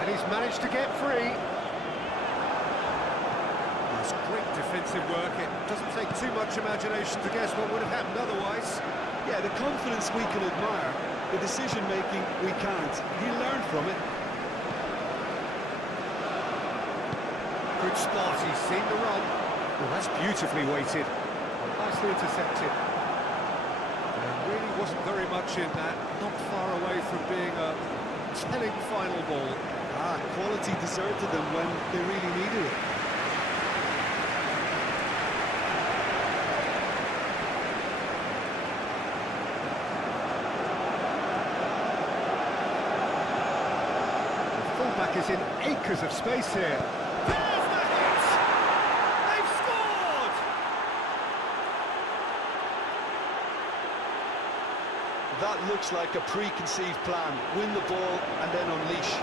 And he's managed to get free. That's great defensive work. It doesn't take too much imagination to guess what would have happened otherwise. Yeah, the confidence we can admire, the decision-making we can't. He learned from it. Good spot, he's seen the run. Well, that's beautifully weighted. Well, nicely intercepted. There really wasn't very much in that. Not far away from being a telling final ball. Quality deserted them when they really needed it. Is in acres of space here. There's the hit! They've scored! That looks like a preconceived plan. Win the ball and then unleash.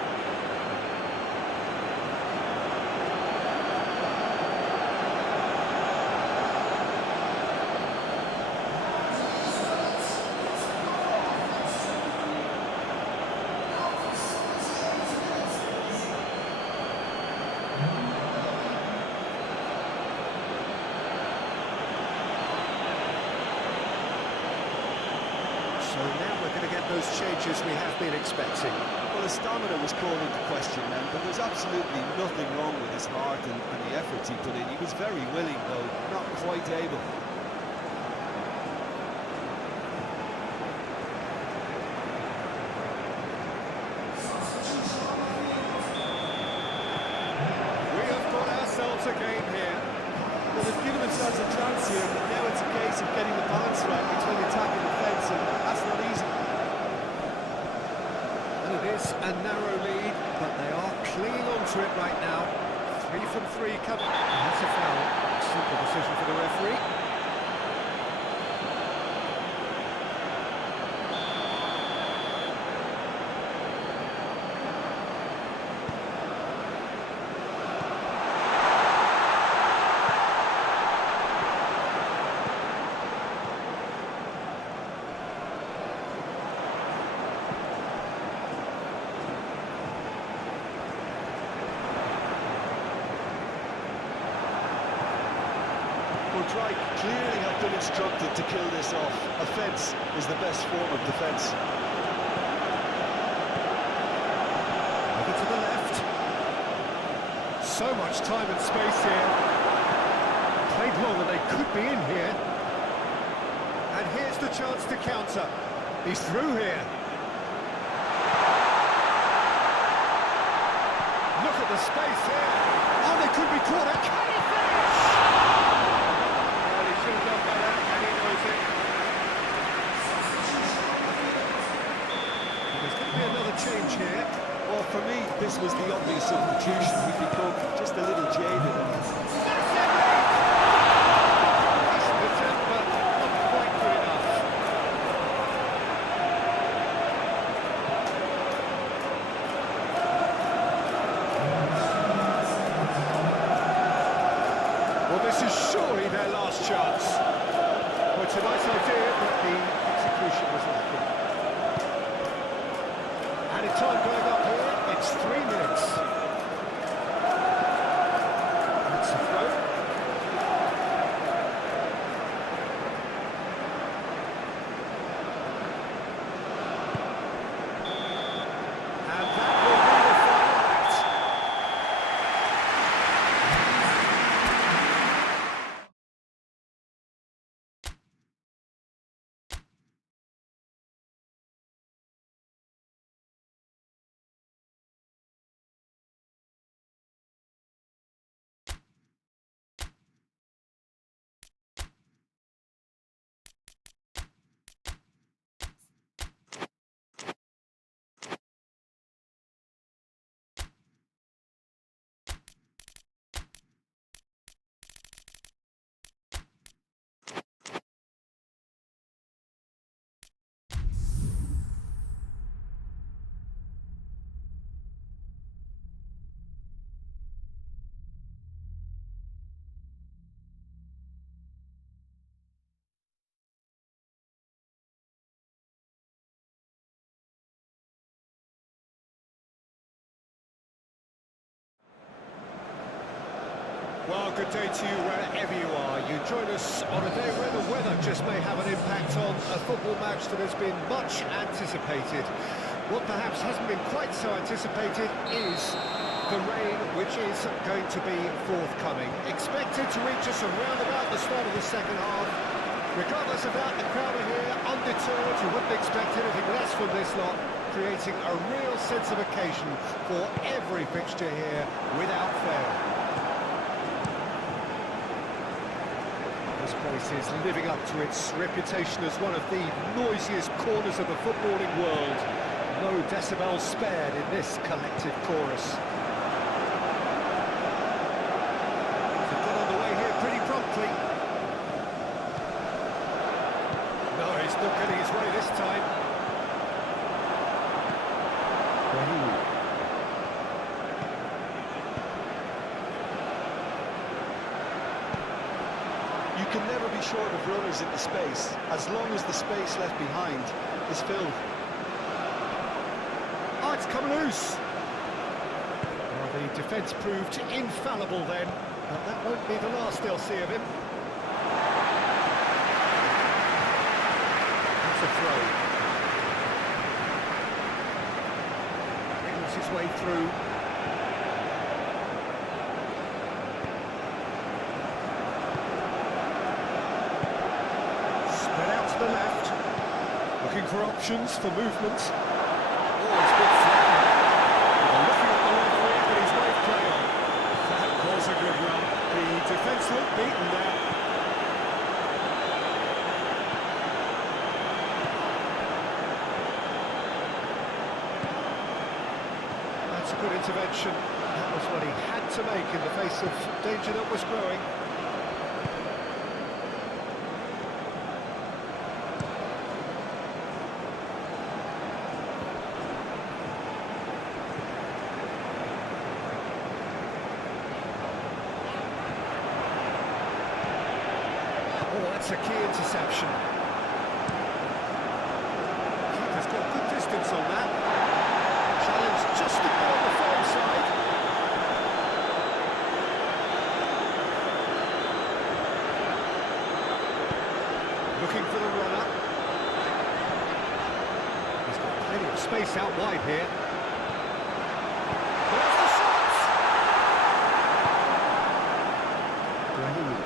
So now we're going to get those changes we have been expecting. Well, his stamina was called into question then, but there's absolutely nothing wrong with his heart and the efforts he put in. He was very willing, though not quite able. We have got ourselves a game here. Well, they've given themselves a chance here, but now it's a case of getting the balance right between attack and defence, and that's not easy. And it is a narrow lead, but they are clinging on to it right now. 3 from 3 coming. That's a foul. Simple decision for the referee. Drake clearly have been instructed to kill this off. Offence is the best form of defence. Over to the left. So much time and space here. Played long and they could be in here. And here's the chance to counter. He's through here. Look at the space here. Oh, they could be caught. Can he finish? Well, he should have done better, and he knows it. There's going to be another change here. Well, for me, this was the obvious substitution. He'd become just a little jaded. Decent attempt, but not quite good enough. Well, this is surely their last chance. Well, it's a nice idea, but the execution was lacking. Added time going up here, it's 3 minutes. That's a throw. And that will be the final act. Well, good day to you wherever you are. You join us on a day where the weather just may have an impact on a football match that has been much anticipated. What perhaps hasn't been quite so anticipated is the rain, which is going to be forthcoming. Expected to reach us around about the start of the second half. Regardless of that, the crowd are here, undeterred. You wouldn't expect anything less from this lot, creating a real sense of occasion for every fixture here without fail. This place is living up to its reputation as one of the noisiest corners of the footballing world. No decibels spared in this collective chorus. They've got on the way here pretty promptly. No, he's not getting his way this time. You can never be short of runners in the space, as long as the space left behind is filled. Oh, it's come loose. Well, the defence proved infallible then, but that won't be the last they'll see of him. That's a throw. Wriggles his way through. The left, looking for options for movement. Oh, he's been flattened. Looking at the referee, but he's wave play on. That was a good run. The defence looked beaten there. That's a good intervention. That was what he had to make in the face of danger that was growing. That's a key interception. Keeper's got good distance on that. Challenge just to go on the firm side. space out wide here. There's the shots! Brahimi.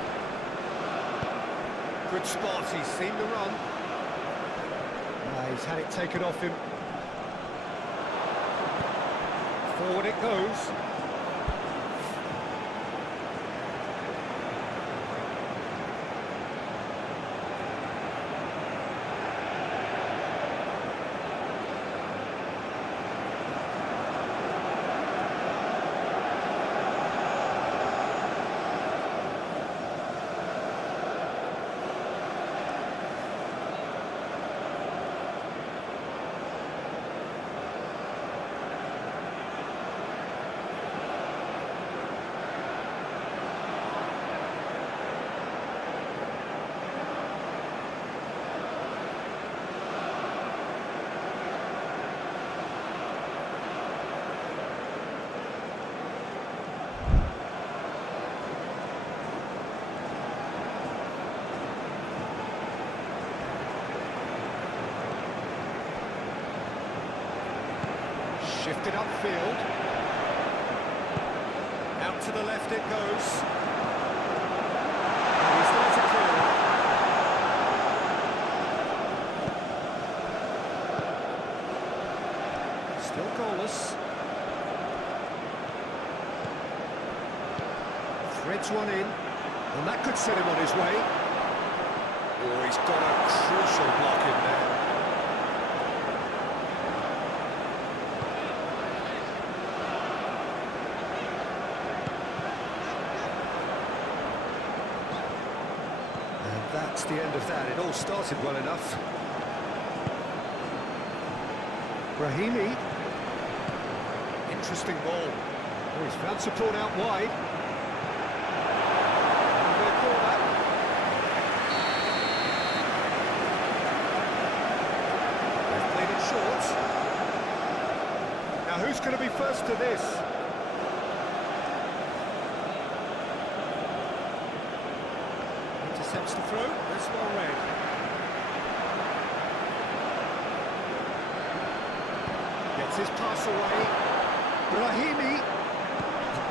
Good spot, he's seen the run. He's had it taken off him. Forward it goes. Shifted upfield. Out to the left it goes. And he's there to clear it. Still goalless. Threads one in. And that could set him on his way. Oh, he's got a crucial block in there. That's the end of that. It all started well enough. Brahimi. Interesting ball. Oh, he's found support out wide. And their corner. They've played it short. Now who's going to be first to this? Intercepts the throw, that's well read. Gets his pass away. Brahimi.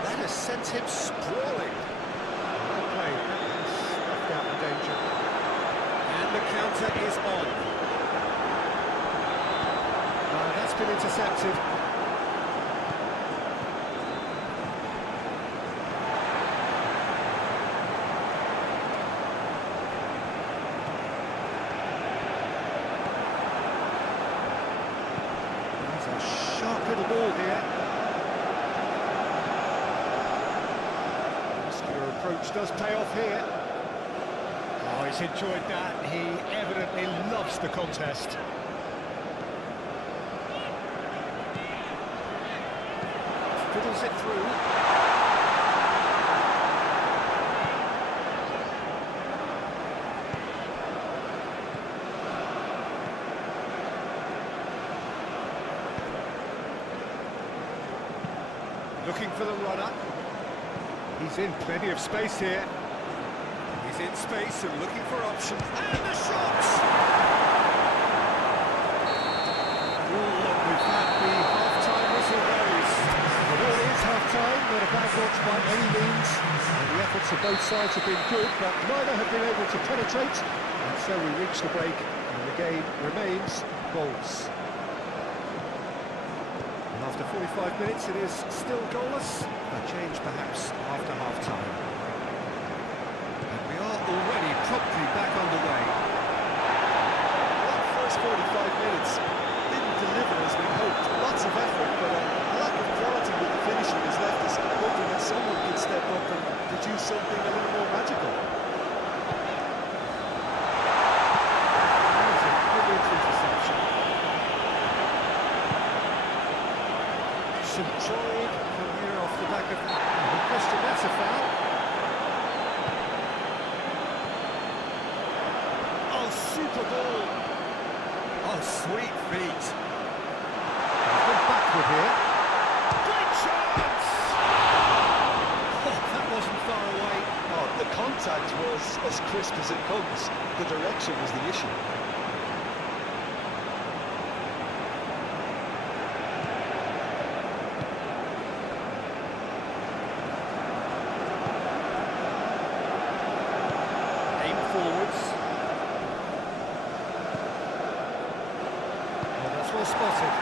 That has sent him sprawling. Well played, that has left out the danger. And the counter is on. That's been intercepted. Sharp little ball here. Muscular approach does pay off here. Oh, he's enjoyed that. He evidently loves the contest. Fiddles it through. Looking for the runner. He's in plenty of space here. He's in space and looking for options. And the shots! Oh, with that, the half-time whistle goes. Well, it is half-time, not a bad watch by any means. And the efforts of both sides have been good, but neither have been able to penetrate. And so we reach the break, and the game remains goals. After 45 minutes, it is still goalless. A change, perhaps, after half-time. And we are already promptly back underway. That first 45 minutes didn't deliver as we hoped. Lots of effort, but a lack of quality with the finishing has left us hoping that someone could step up and produce something a little more magical. That was a brilliant interception. Troy from here off the back of the question, that's a foul. Oh, super ball. Oh, sweet feet. He's gone backward here. Great chance! Oh, that wasn't far away. Oh, the contact was as crisp as it comes. The direction was the issue. Well spotted.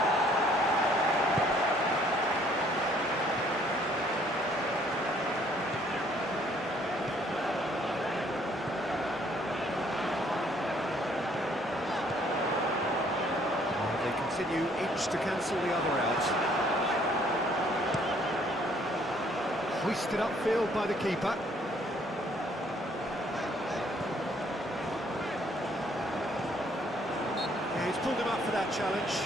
Continue each to cancel the other out. Hoisted upfield by the keeper. Yeah, he's pulled him up for that challenge.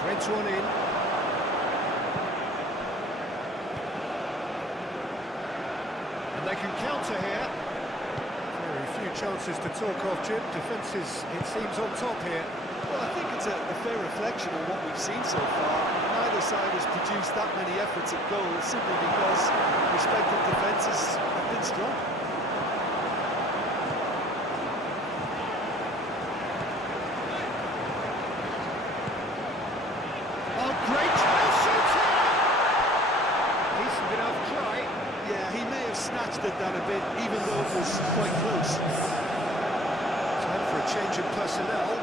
Threads one in. And they can counter here. Very few chances to talk of, Jim. Defences, it seems, on top here. Well, I think it's a fair reflection of what we've seen so far. Neither side has produced that many efforts at goal simply because respective defences have been strong. Oh, great shot here! Decent enough try. Yeah, he may have snatched it down a bit, even though it was quite close. Time for a change of personnel.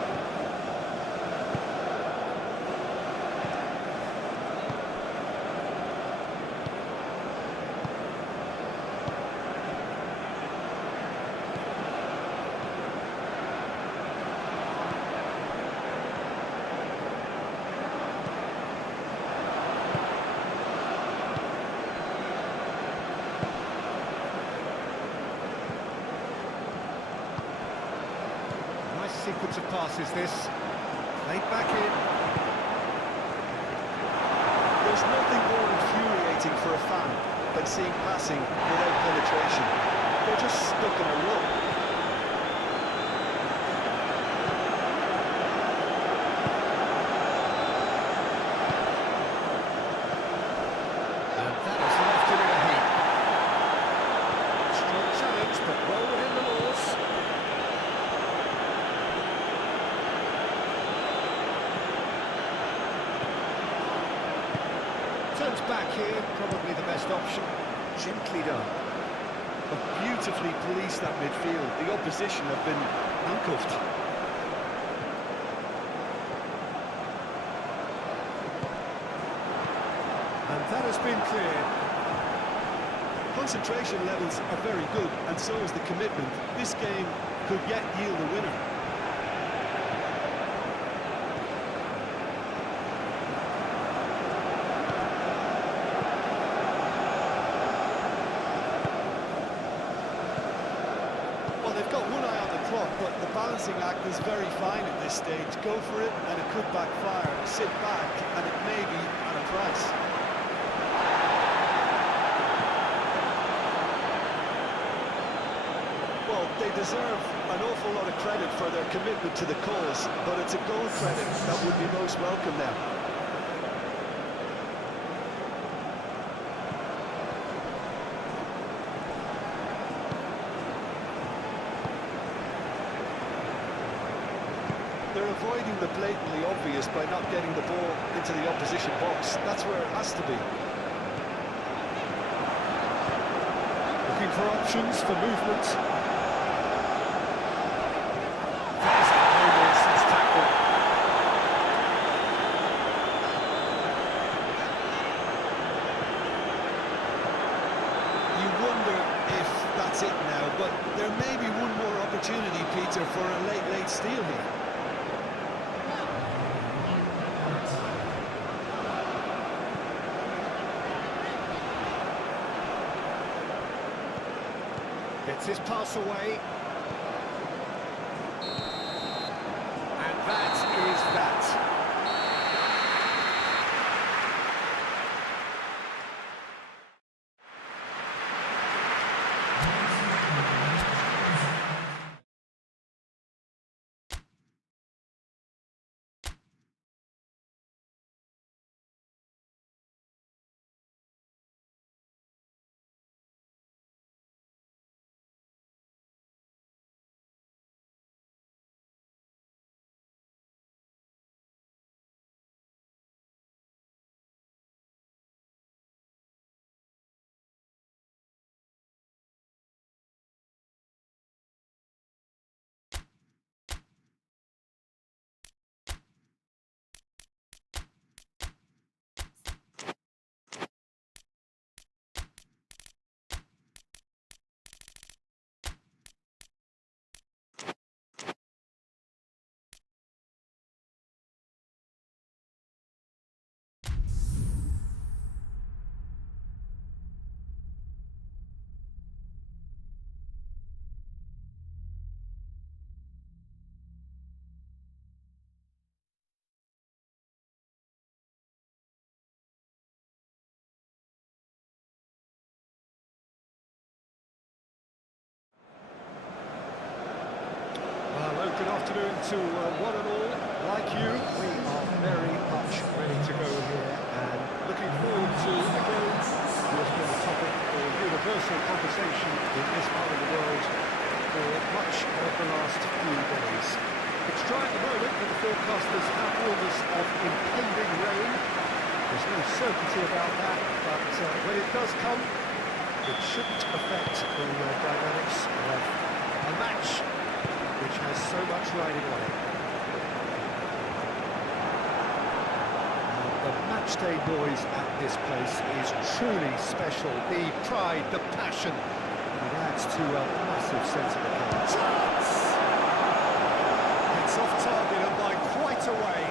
Sequence of passes this. Played back in. There's nothing more infuriating for a fan than seeing passing without penetration. They're just stuck in a rut. And that has left it in a heap. Strong challenge, but well within the laws. Turns back here, probably the best option. Gently done. But beautifully policed that midfield. The opposition have been handcuffed. And that has been cleared. Concentration levels are very good, and so is the commitment. This game could yet yield a winner. Well, they've got one eye on the clock, but the balancing act is very fine at this stage. Go for it, and it could backfire. Sit back, and it may be at a price. Well, they deserve an awful lot of credit for their commitment to the cause, but it's a goal credit that would be most welcome now. They're avoiding the blatantly obvious by not getting the ball into the opposition box. That's where it has to be. Looking for options for movement. There's a no-nonsense tackle. You wonder if that's it now, but there may be one more opportunity, Peter, for a late steal here. Gets his pass away. And that is that. to one and all. Like you, we are very much ready to go here and looking forward to, again, what's been the topic of universal conversation in this part of the world for much of the last few days. It's dry at the moment, but the forecasters have warned us of impending rain. There's no certainty about that, but when it does come, it shouldn't affect the dynamics of a match which has so much riding on it. The matchday noise at this place is truly special. The pride, the passion, it adds to a massive sense of account. It's off target and by quite a way.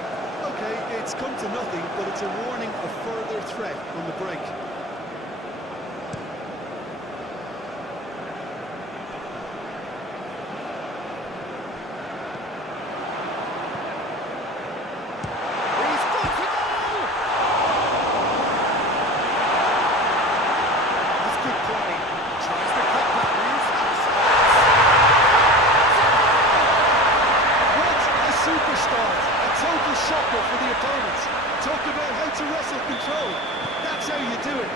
Okay, it's come to nothing, but it's a warning of further threat on the break. For the opponent. Talk about how to wrestle control. That's how you do it.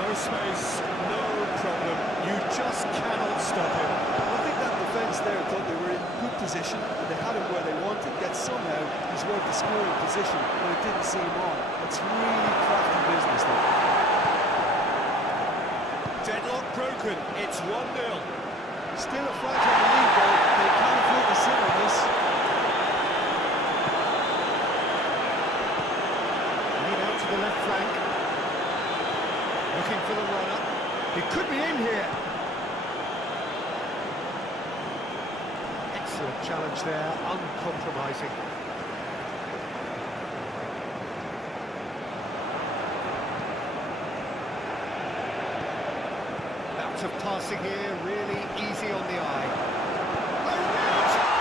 No space, no problem. You just cannot stop him. I think that defence there thought they were in good position, and they had him where they wanted, yet somehow he's worked the scoring position when it didn't see him on. It's really crafty business there. Deadlock broken. It's 1-0. Still a fragile lead though. They can't afford to sit on this. The left flank, looking for the runner. He could be in here. Excellent challenge there, uncompromising. Bout of passing here, really easy on the eye. A real chance!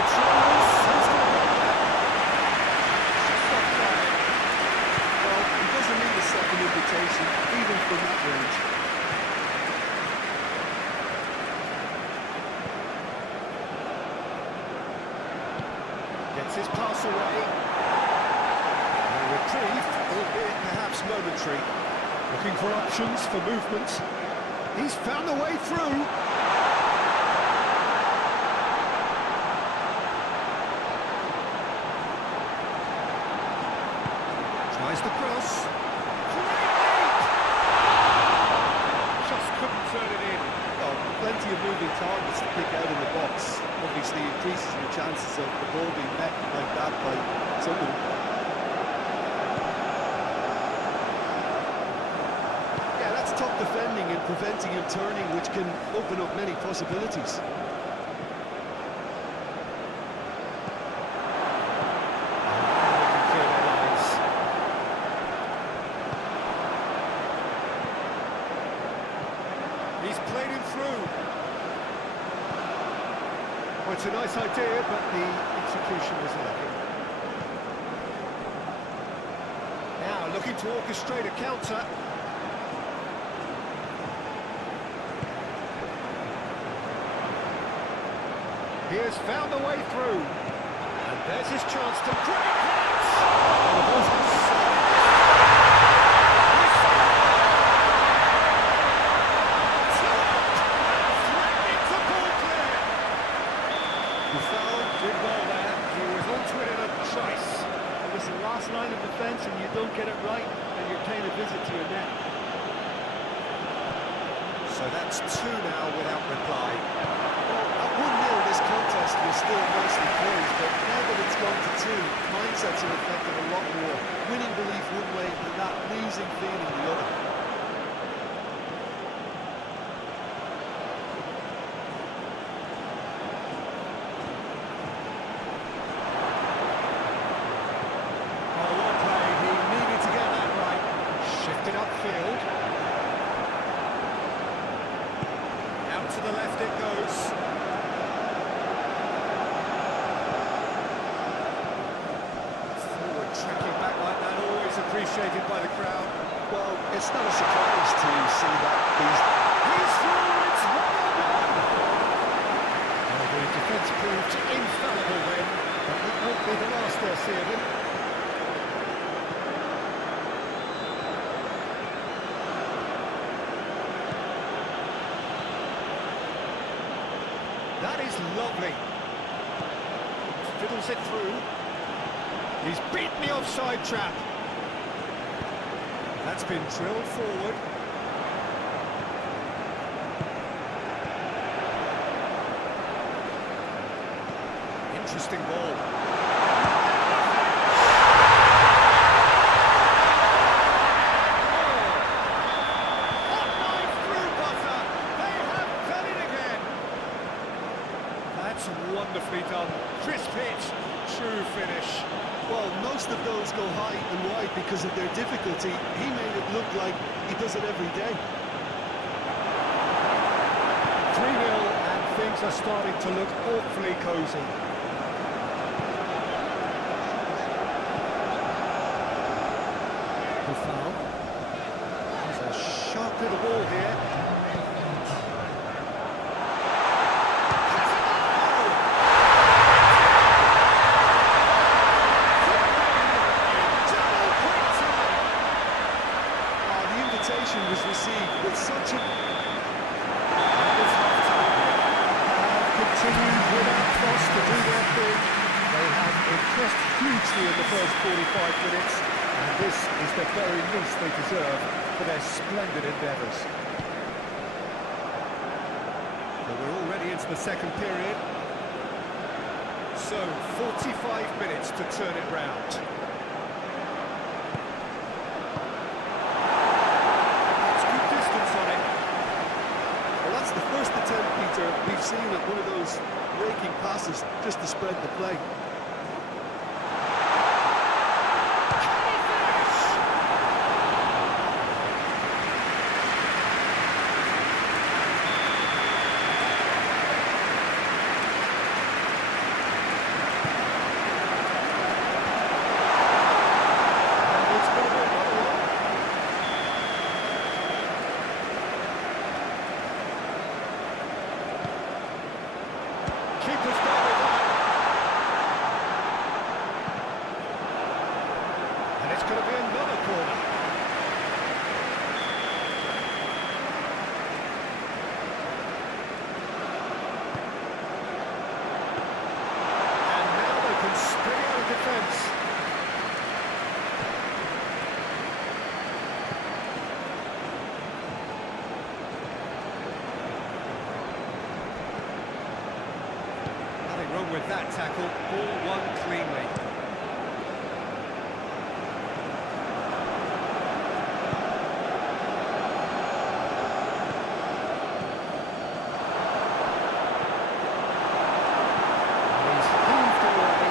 It's Rose. Who's going to get that? Just offside. He doesn't need a second invitation, even from that range. Gets his pass away. A reprieve, albeit perhaps momentary. Looking for options for movement. He's found a way through. Tries the cross. Just couldn't turn it in. Oh, plenty of moving targets to pick out in the box. Obviously increases the chances of the ball being met like that by someone. Yeah, that's tough defending and preventing him turning, which can open up many possibilities. He's played him through. Well, it's a nice idea, but the execution was lacking. Now looking to orchestrate a counter. He has found a way through. And there's his chance to break it. And the ball's offside. Last line of defence and you don't get it right, and you're paying a visit to your net. So that's 2 now without reply. Well, at 1-0 this contest was still nicely poised, but now that it's gone to 2, mindsets are affected a lot more. Winning belief one way and that losing feeling the other. Upfield. Out to the left it goes. Forward tracking back like that, always appreciated by the crowd. Well, it's not a surprise to see that He's through, it's 1-1. Well, the defence He's proved infallible then, but that won't be the last they'll see of him. That is lovely. Fiddles it through. He's beaten the offside trap. That's been drilled forward. Interesting ball. Hot knife through butter. They have done it again. That's wonderfully done. Crisp hit, true finish. Well, most of those go high and wide because of their difficulty. He made it look like he does it every day. 3-0 and things are starting to look awfully cosy. The foul. There's a sharp little ball here. Was received with such a... Continued without fuss to do their thing. They have impressed hugely in the first 45 minutes, and this is the very least they deserve for their splendid endeavours. Well, we're already into the second period, so 45 minutes to turn it round. We've seen it, one of those raking passes just to spread the play. Keeper's got it on. And it's going to be another corner. And now they can spring out of defence. Wrong with that tackle, ball won cleanly. He's heaved away.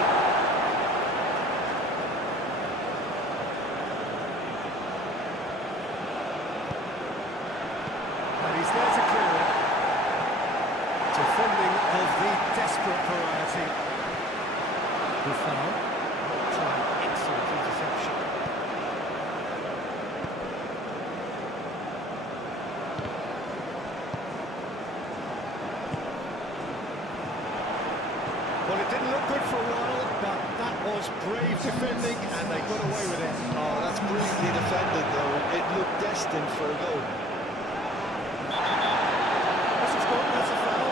And he's there to clear it. Defending of the desperate variety. The foul. Try an excellent interception. Well, it didn't look good for a while, but that was brave defending, and they got away with it. Oh, that's brilliantly defended, though. It looked destined for a goal. This is good, that's a foul.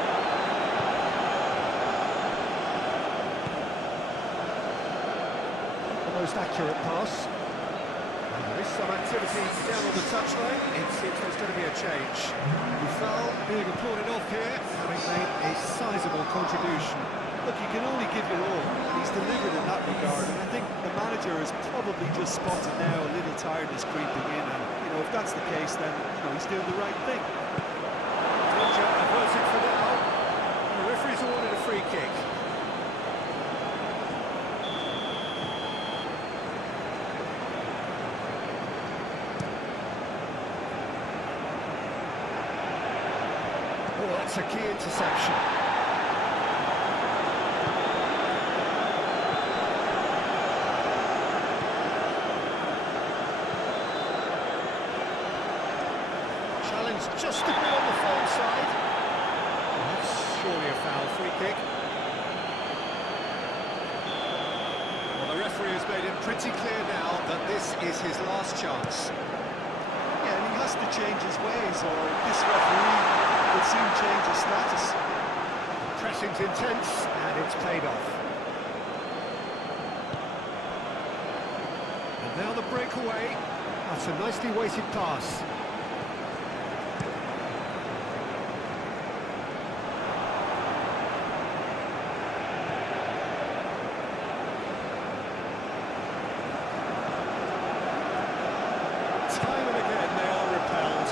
Most accurate pass. And there is some activity down on the touchline. It seems there's going to be a change. Buffal being applauded off here, having made a sizable contribution. Look, you can only give your all, and he's delivered in that regard. And I think the manager has probably just spotted now a little tiredness creeping in. And, you know, if that's the case, then, you know, he's doing the right thing. Danger averted for now. The referee's awarded a free kick. Oh, that's a key interception. Challenge just to be on the far side. Well, that's surely a foul. Free kick. referee has made it pretty clear now that this is his last chance. Yeah, and he has to change his ways, or this referee will soon change his status. Pressing's intense, and it's paid off. And now the breakaway. That's a nicely weighted pass. Time and again they are repelled.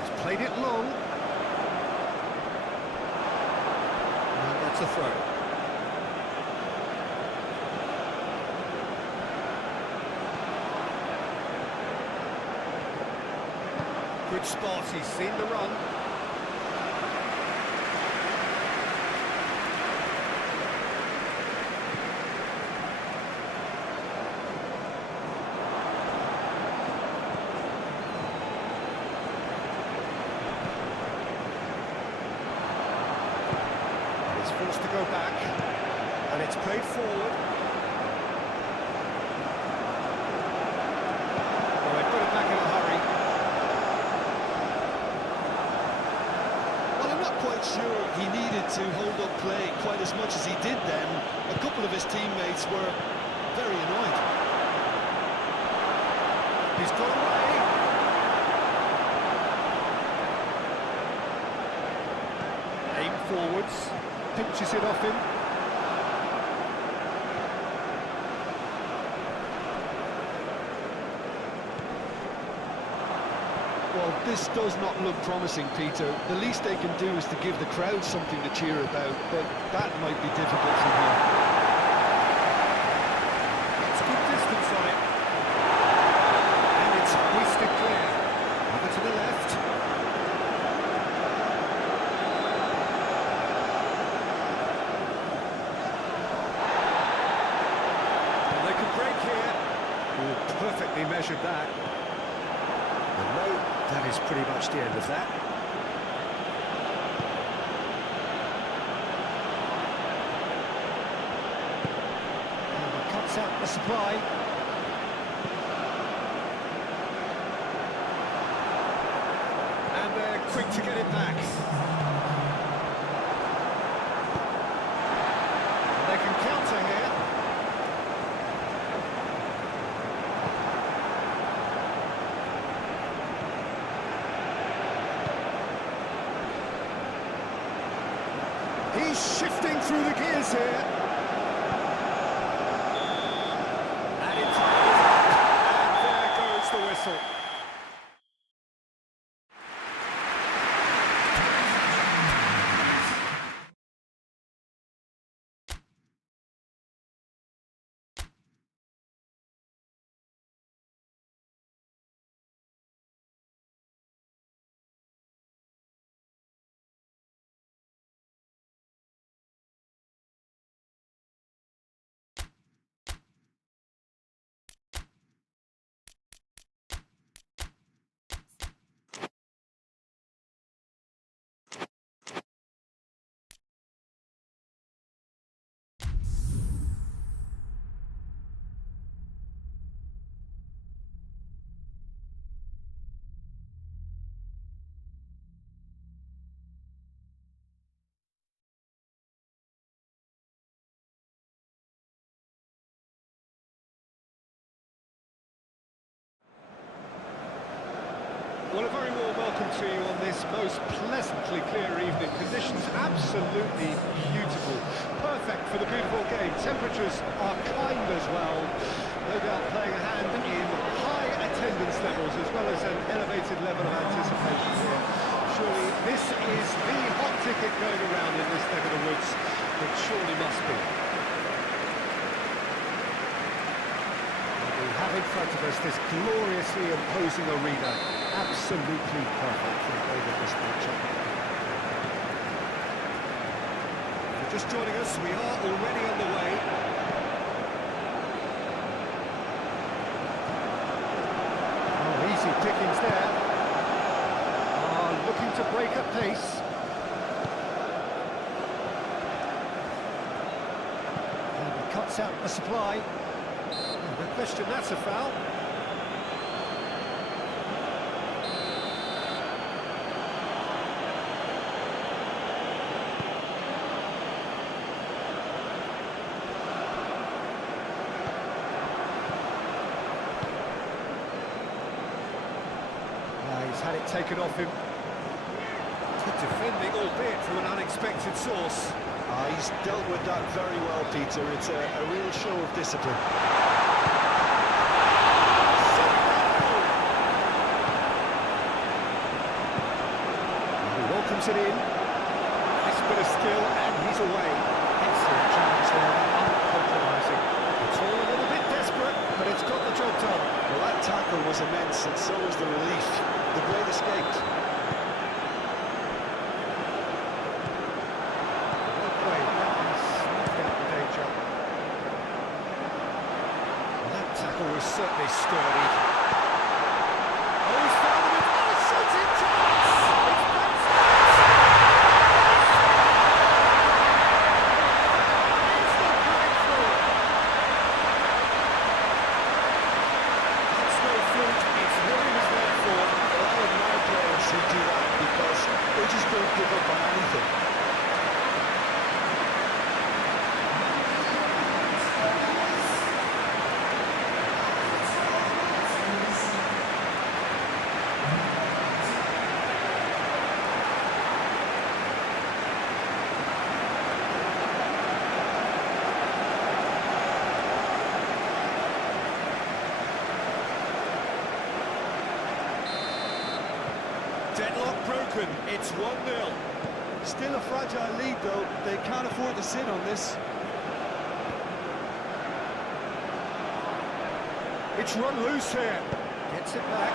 He's played it long. And that's a throw. Good spot, he's seen the run. He's forced to go back, and it's played forward. Oh, they put it back in a hurry. Well, I'm not quite sure he needed to hold up play quite as much as he did then. A couple of his teammates were very annoyed. He's got away. Aim forwards, pinches it off him. Well, this does not look promising, Peter. The least they can do is to give the crowd something to cheer about, but that might be difficult from here. It's good distance on it. And it's hoisted clear. Over to the left. Well, they could break here. Oh, perfectly measured that. And no, that is pretty much the end of that. And it cuts out the supply. And they're quick to get it back. And they can counter here. He's shifting through the gears here. And it's and there goes the whistle. Well, a very warm welcome to you on this most pleasantly clear evening. Conditions absolutely beautiful. Perfect for the beautiful game. Temperatures are kind as well. No doubt playing a hand in high attendance levels as well as an elevated level of anticipation here. Surely this is the hot ticket going around in this neck of the woods. It surely must be. We have in front of us this gloriously imposing arena. Absolutely perfect for the game of this matchup. If you're just joining us, we are already underway. Oh, easy pickings there. Looking to break at pace. cuts out the supply. No question that's a foul. He's had it taken off him. Good defending, albeit from an unexpected source. He's dealt with that very well, Peter. It's a real show of discipline. He welcomes it in. Nice bit of skill, and he's away. Excellent challenge there, uncompromising. It's all a little bit desperate, but it's got the job done. Well, that tackle was immense, and so was the relief. The great escaped. Okay, that has snuffed out the danger. Well, that tackle was certainly sturdy. Oh, he's found him. Oh, shooting chance! It's That's no fluke, it's what he was there for. I admire players who do that because they just don't give up on anything. deadlock broken, it's 1-0. Still a fragile lead, though. They can't afford to sit on this. It's run loose here. Gets it back.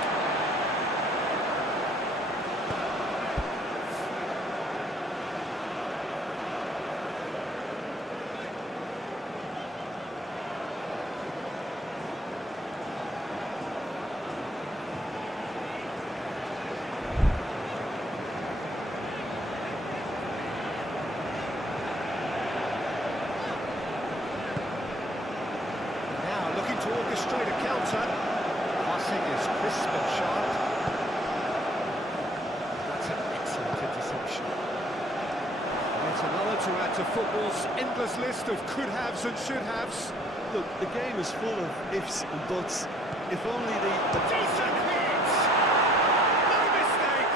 Now looking to orchestrate a counter. Passing is crisp and sharp. That's an excellent interception. And it's another to add to football's endless list of could-haves and should-haves. Look, the game is full of ifs and buts. If only the Decent hit! No mistake!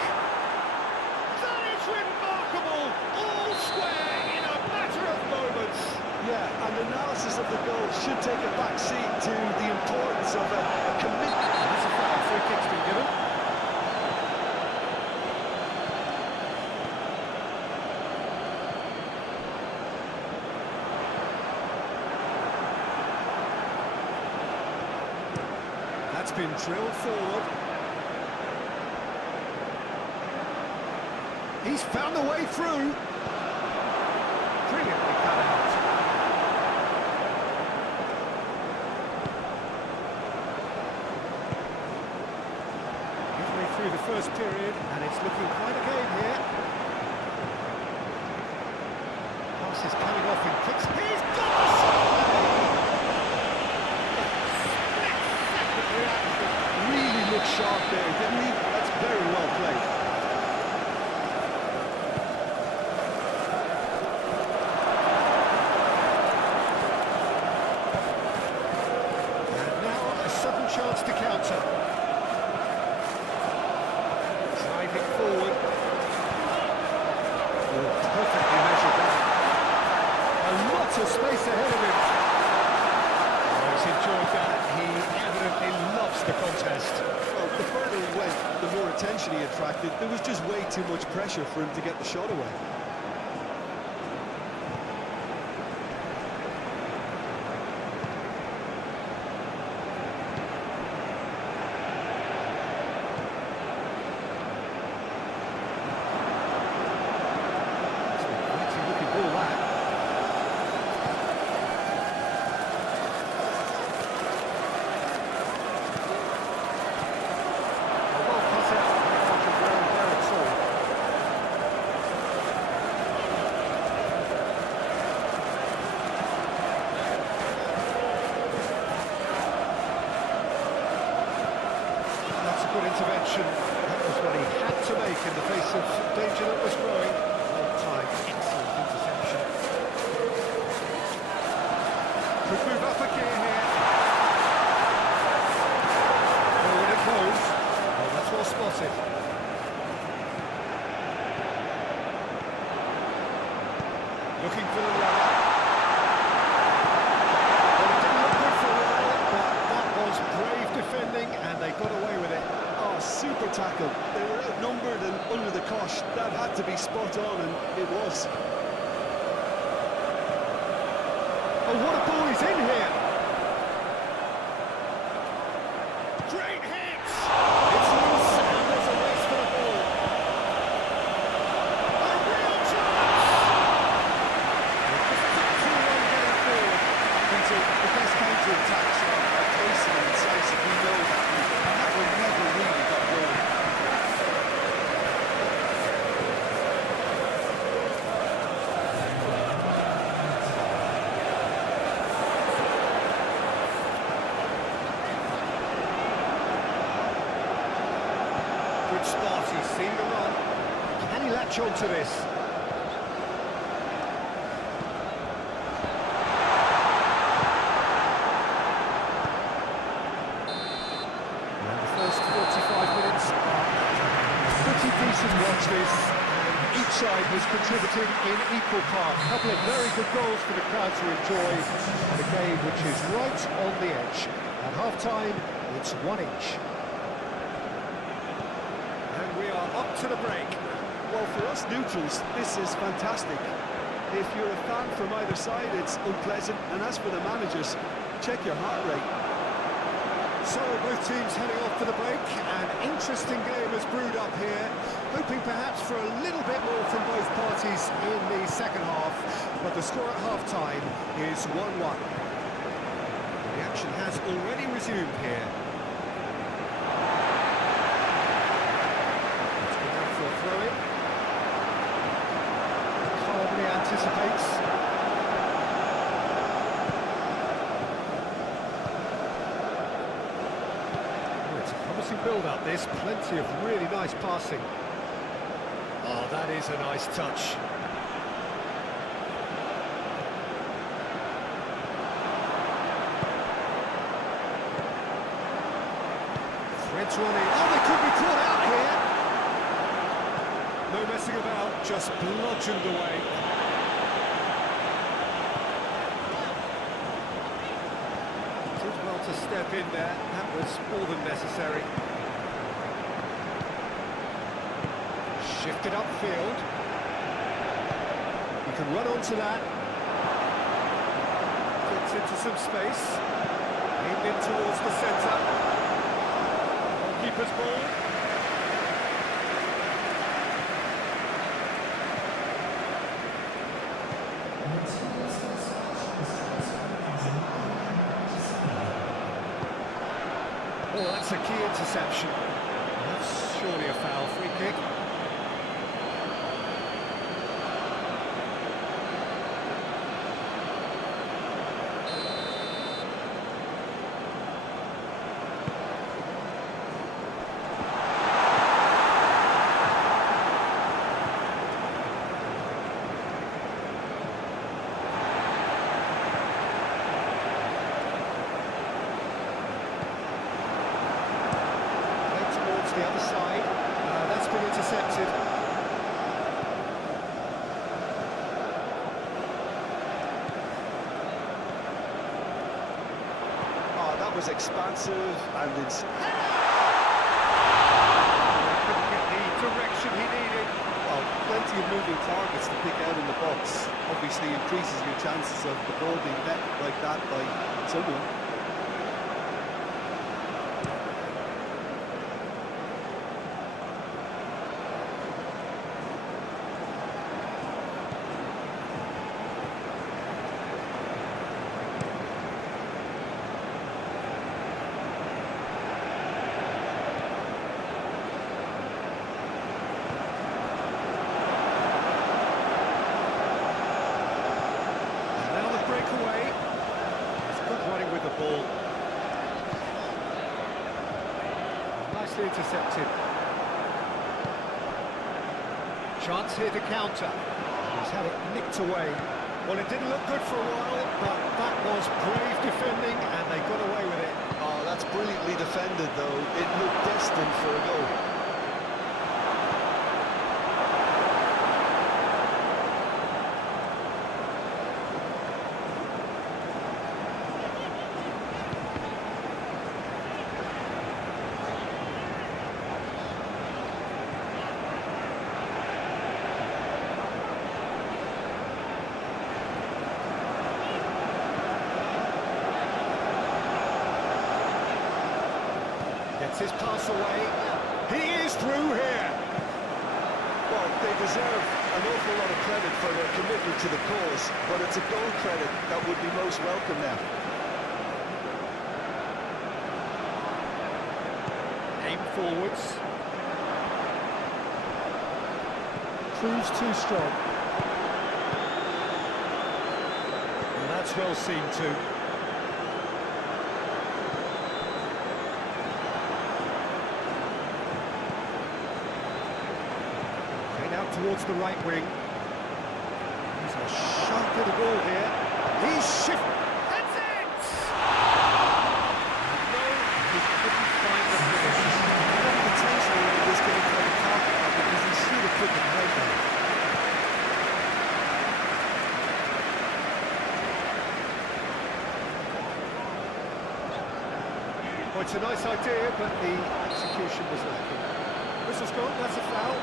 That is remarkable! All square in a matter of moments. Yeah, and analysis of the goal should take a back seat to the importance of a commitment. That's a foul. Free kick's been given. That's been drilled forward. He's found a way through. Brilliantly cut out. Midway through the first period, and it's looking quite a game here. Pass is coming off in quick. He's got the shot! Really looked sharp there, didn't he? That's very well played. And now a sudden chance to counter. Driving forward. Oh, perfectly measured that. A lot of space ahead of him. Oh, he's enjoyed that. He evidently loves the contest. Well, the further he went, the more attention he attracted. There was just way too much pressure for him to get the shot away. It's a quality looking ball, that. Well, pass out. Not much of wear and tear at all. intervention. That was what he had to make in the face of danger that was growing. Long time, excellent interception. Could move up a gear here. Forward it goes. Oh, that's well spotted. Looking for the runner. Well, it didn't look good for a while, but that was brave defending, and they got away with it. Oh, super tackle. They were outnumbered and under the cosh. That had to be spot on, and it was. Oh, what a ball is in here! Great hit! It's loose, and there's a race for the ball. A real chance! It just took too long getting forward. Into the best counter-attacks are tasty and incisive. We know that, and that one never really got going. Good spot, he's seen the run. Can he latch on to this? And the first 45 minutes are pretty decent watch this. And each side has contributed in equal part. A couple of very good goals for the crowd to enjoy. And a game which is right on the edge. At half-time, it's 1-1. And we are up to the break. Well, for us neutrals, this is fantastic. If you're a fan from either side, it's unpleasant. And as for the managers, check your heart rate. So both teams heading off for the break. An interesting game has brewed up here. Hoping perhaps for a little bit more from both parties in the second half. But the score at half-time is 1-1. The action has already resumed here. It's been out for a throw-in. Calmly anticipates. Oh, it's a promising build-up, this. Plenty of really nice passing. Oh, that is a nice touch. Fred's running. Oh, they could be caught out here. No messing about, just bludgeoned away. Did well to step in there. That was more than necessary. Shifted upfield. You can run onto that. Gets into some space. Aimed in towards the centre. Keeper's ball. Oh, that's a key interception. That's surely a foul. Free kick. The other side, that's been intercepted. Oh, that was expansive and it's... Couldn't get the direction he needed. Well, plenty of moving targets to pick out in the box. Obviously increases your chances of the ball being met like that by someone. nicely intercepted. Chance here to counter. He's had it nicked away. Well, it didn't look good for a while, but that was brave defending, and they got away with it. Oh, that's brilliantly defended, though. It looked destined for a goal. Gets his pass away. He is through here. Well, they deserve an awful lot of credit for their commitment to the cause, but it's a goal credit that would be most welcome now. Aim forwards. Proves too strong. And that's well seen too. Out towards the right wing. He's a sharp little ball here. He's shifted. That's it! No, he couldn't find the finish. Potentially in this game for the top because he should have put the right there. Well, it's a nice idea, but the execution was lacking. Whistle's gone, that's a foul.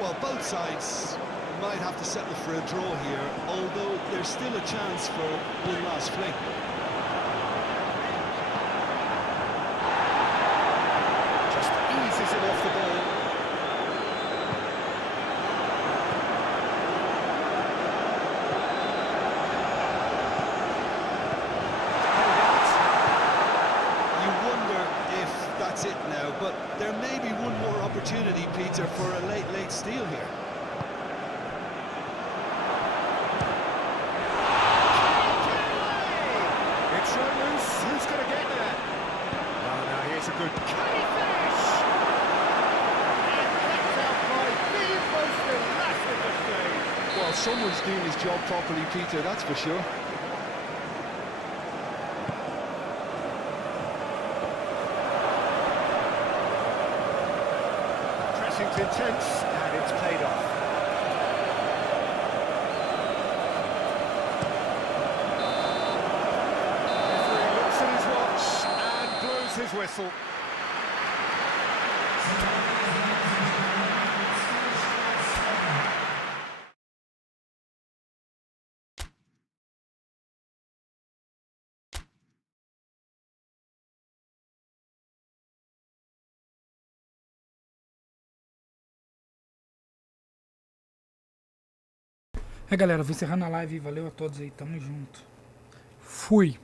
Well, both sides might have to settle for a draw here, although there's still a chance for one last fling. Just eases him off the ball. You wonder if that's it now, but there may be one more opportunity, Peter, for a late steal here. It's run loose. Who's going to get there? Oh, now here's a good. Can he finish? And that's out by the most elastic of plays. Well, someone's doing his job properly, Peter, that's for sure. Pressing's intense, and it's paid off. Referee looks at his watch and blows his whistle. É, galera, vou encerrando a live. Valeu a todos aí, tamo junto. Fui!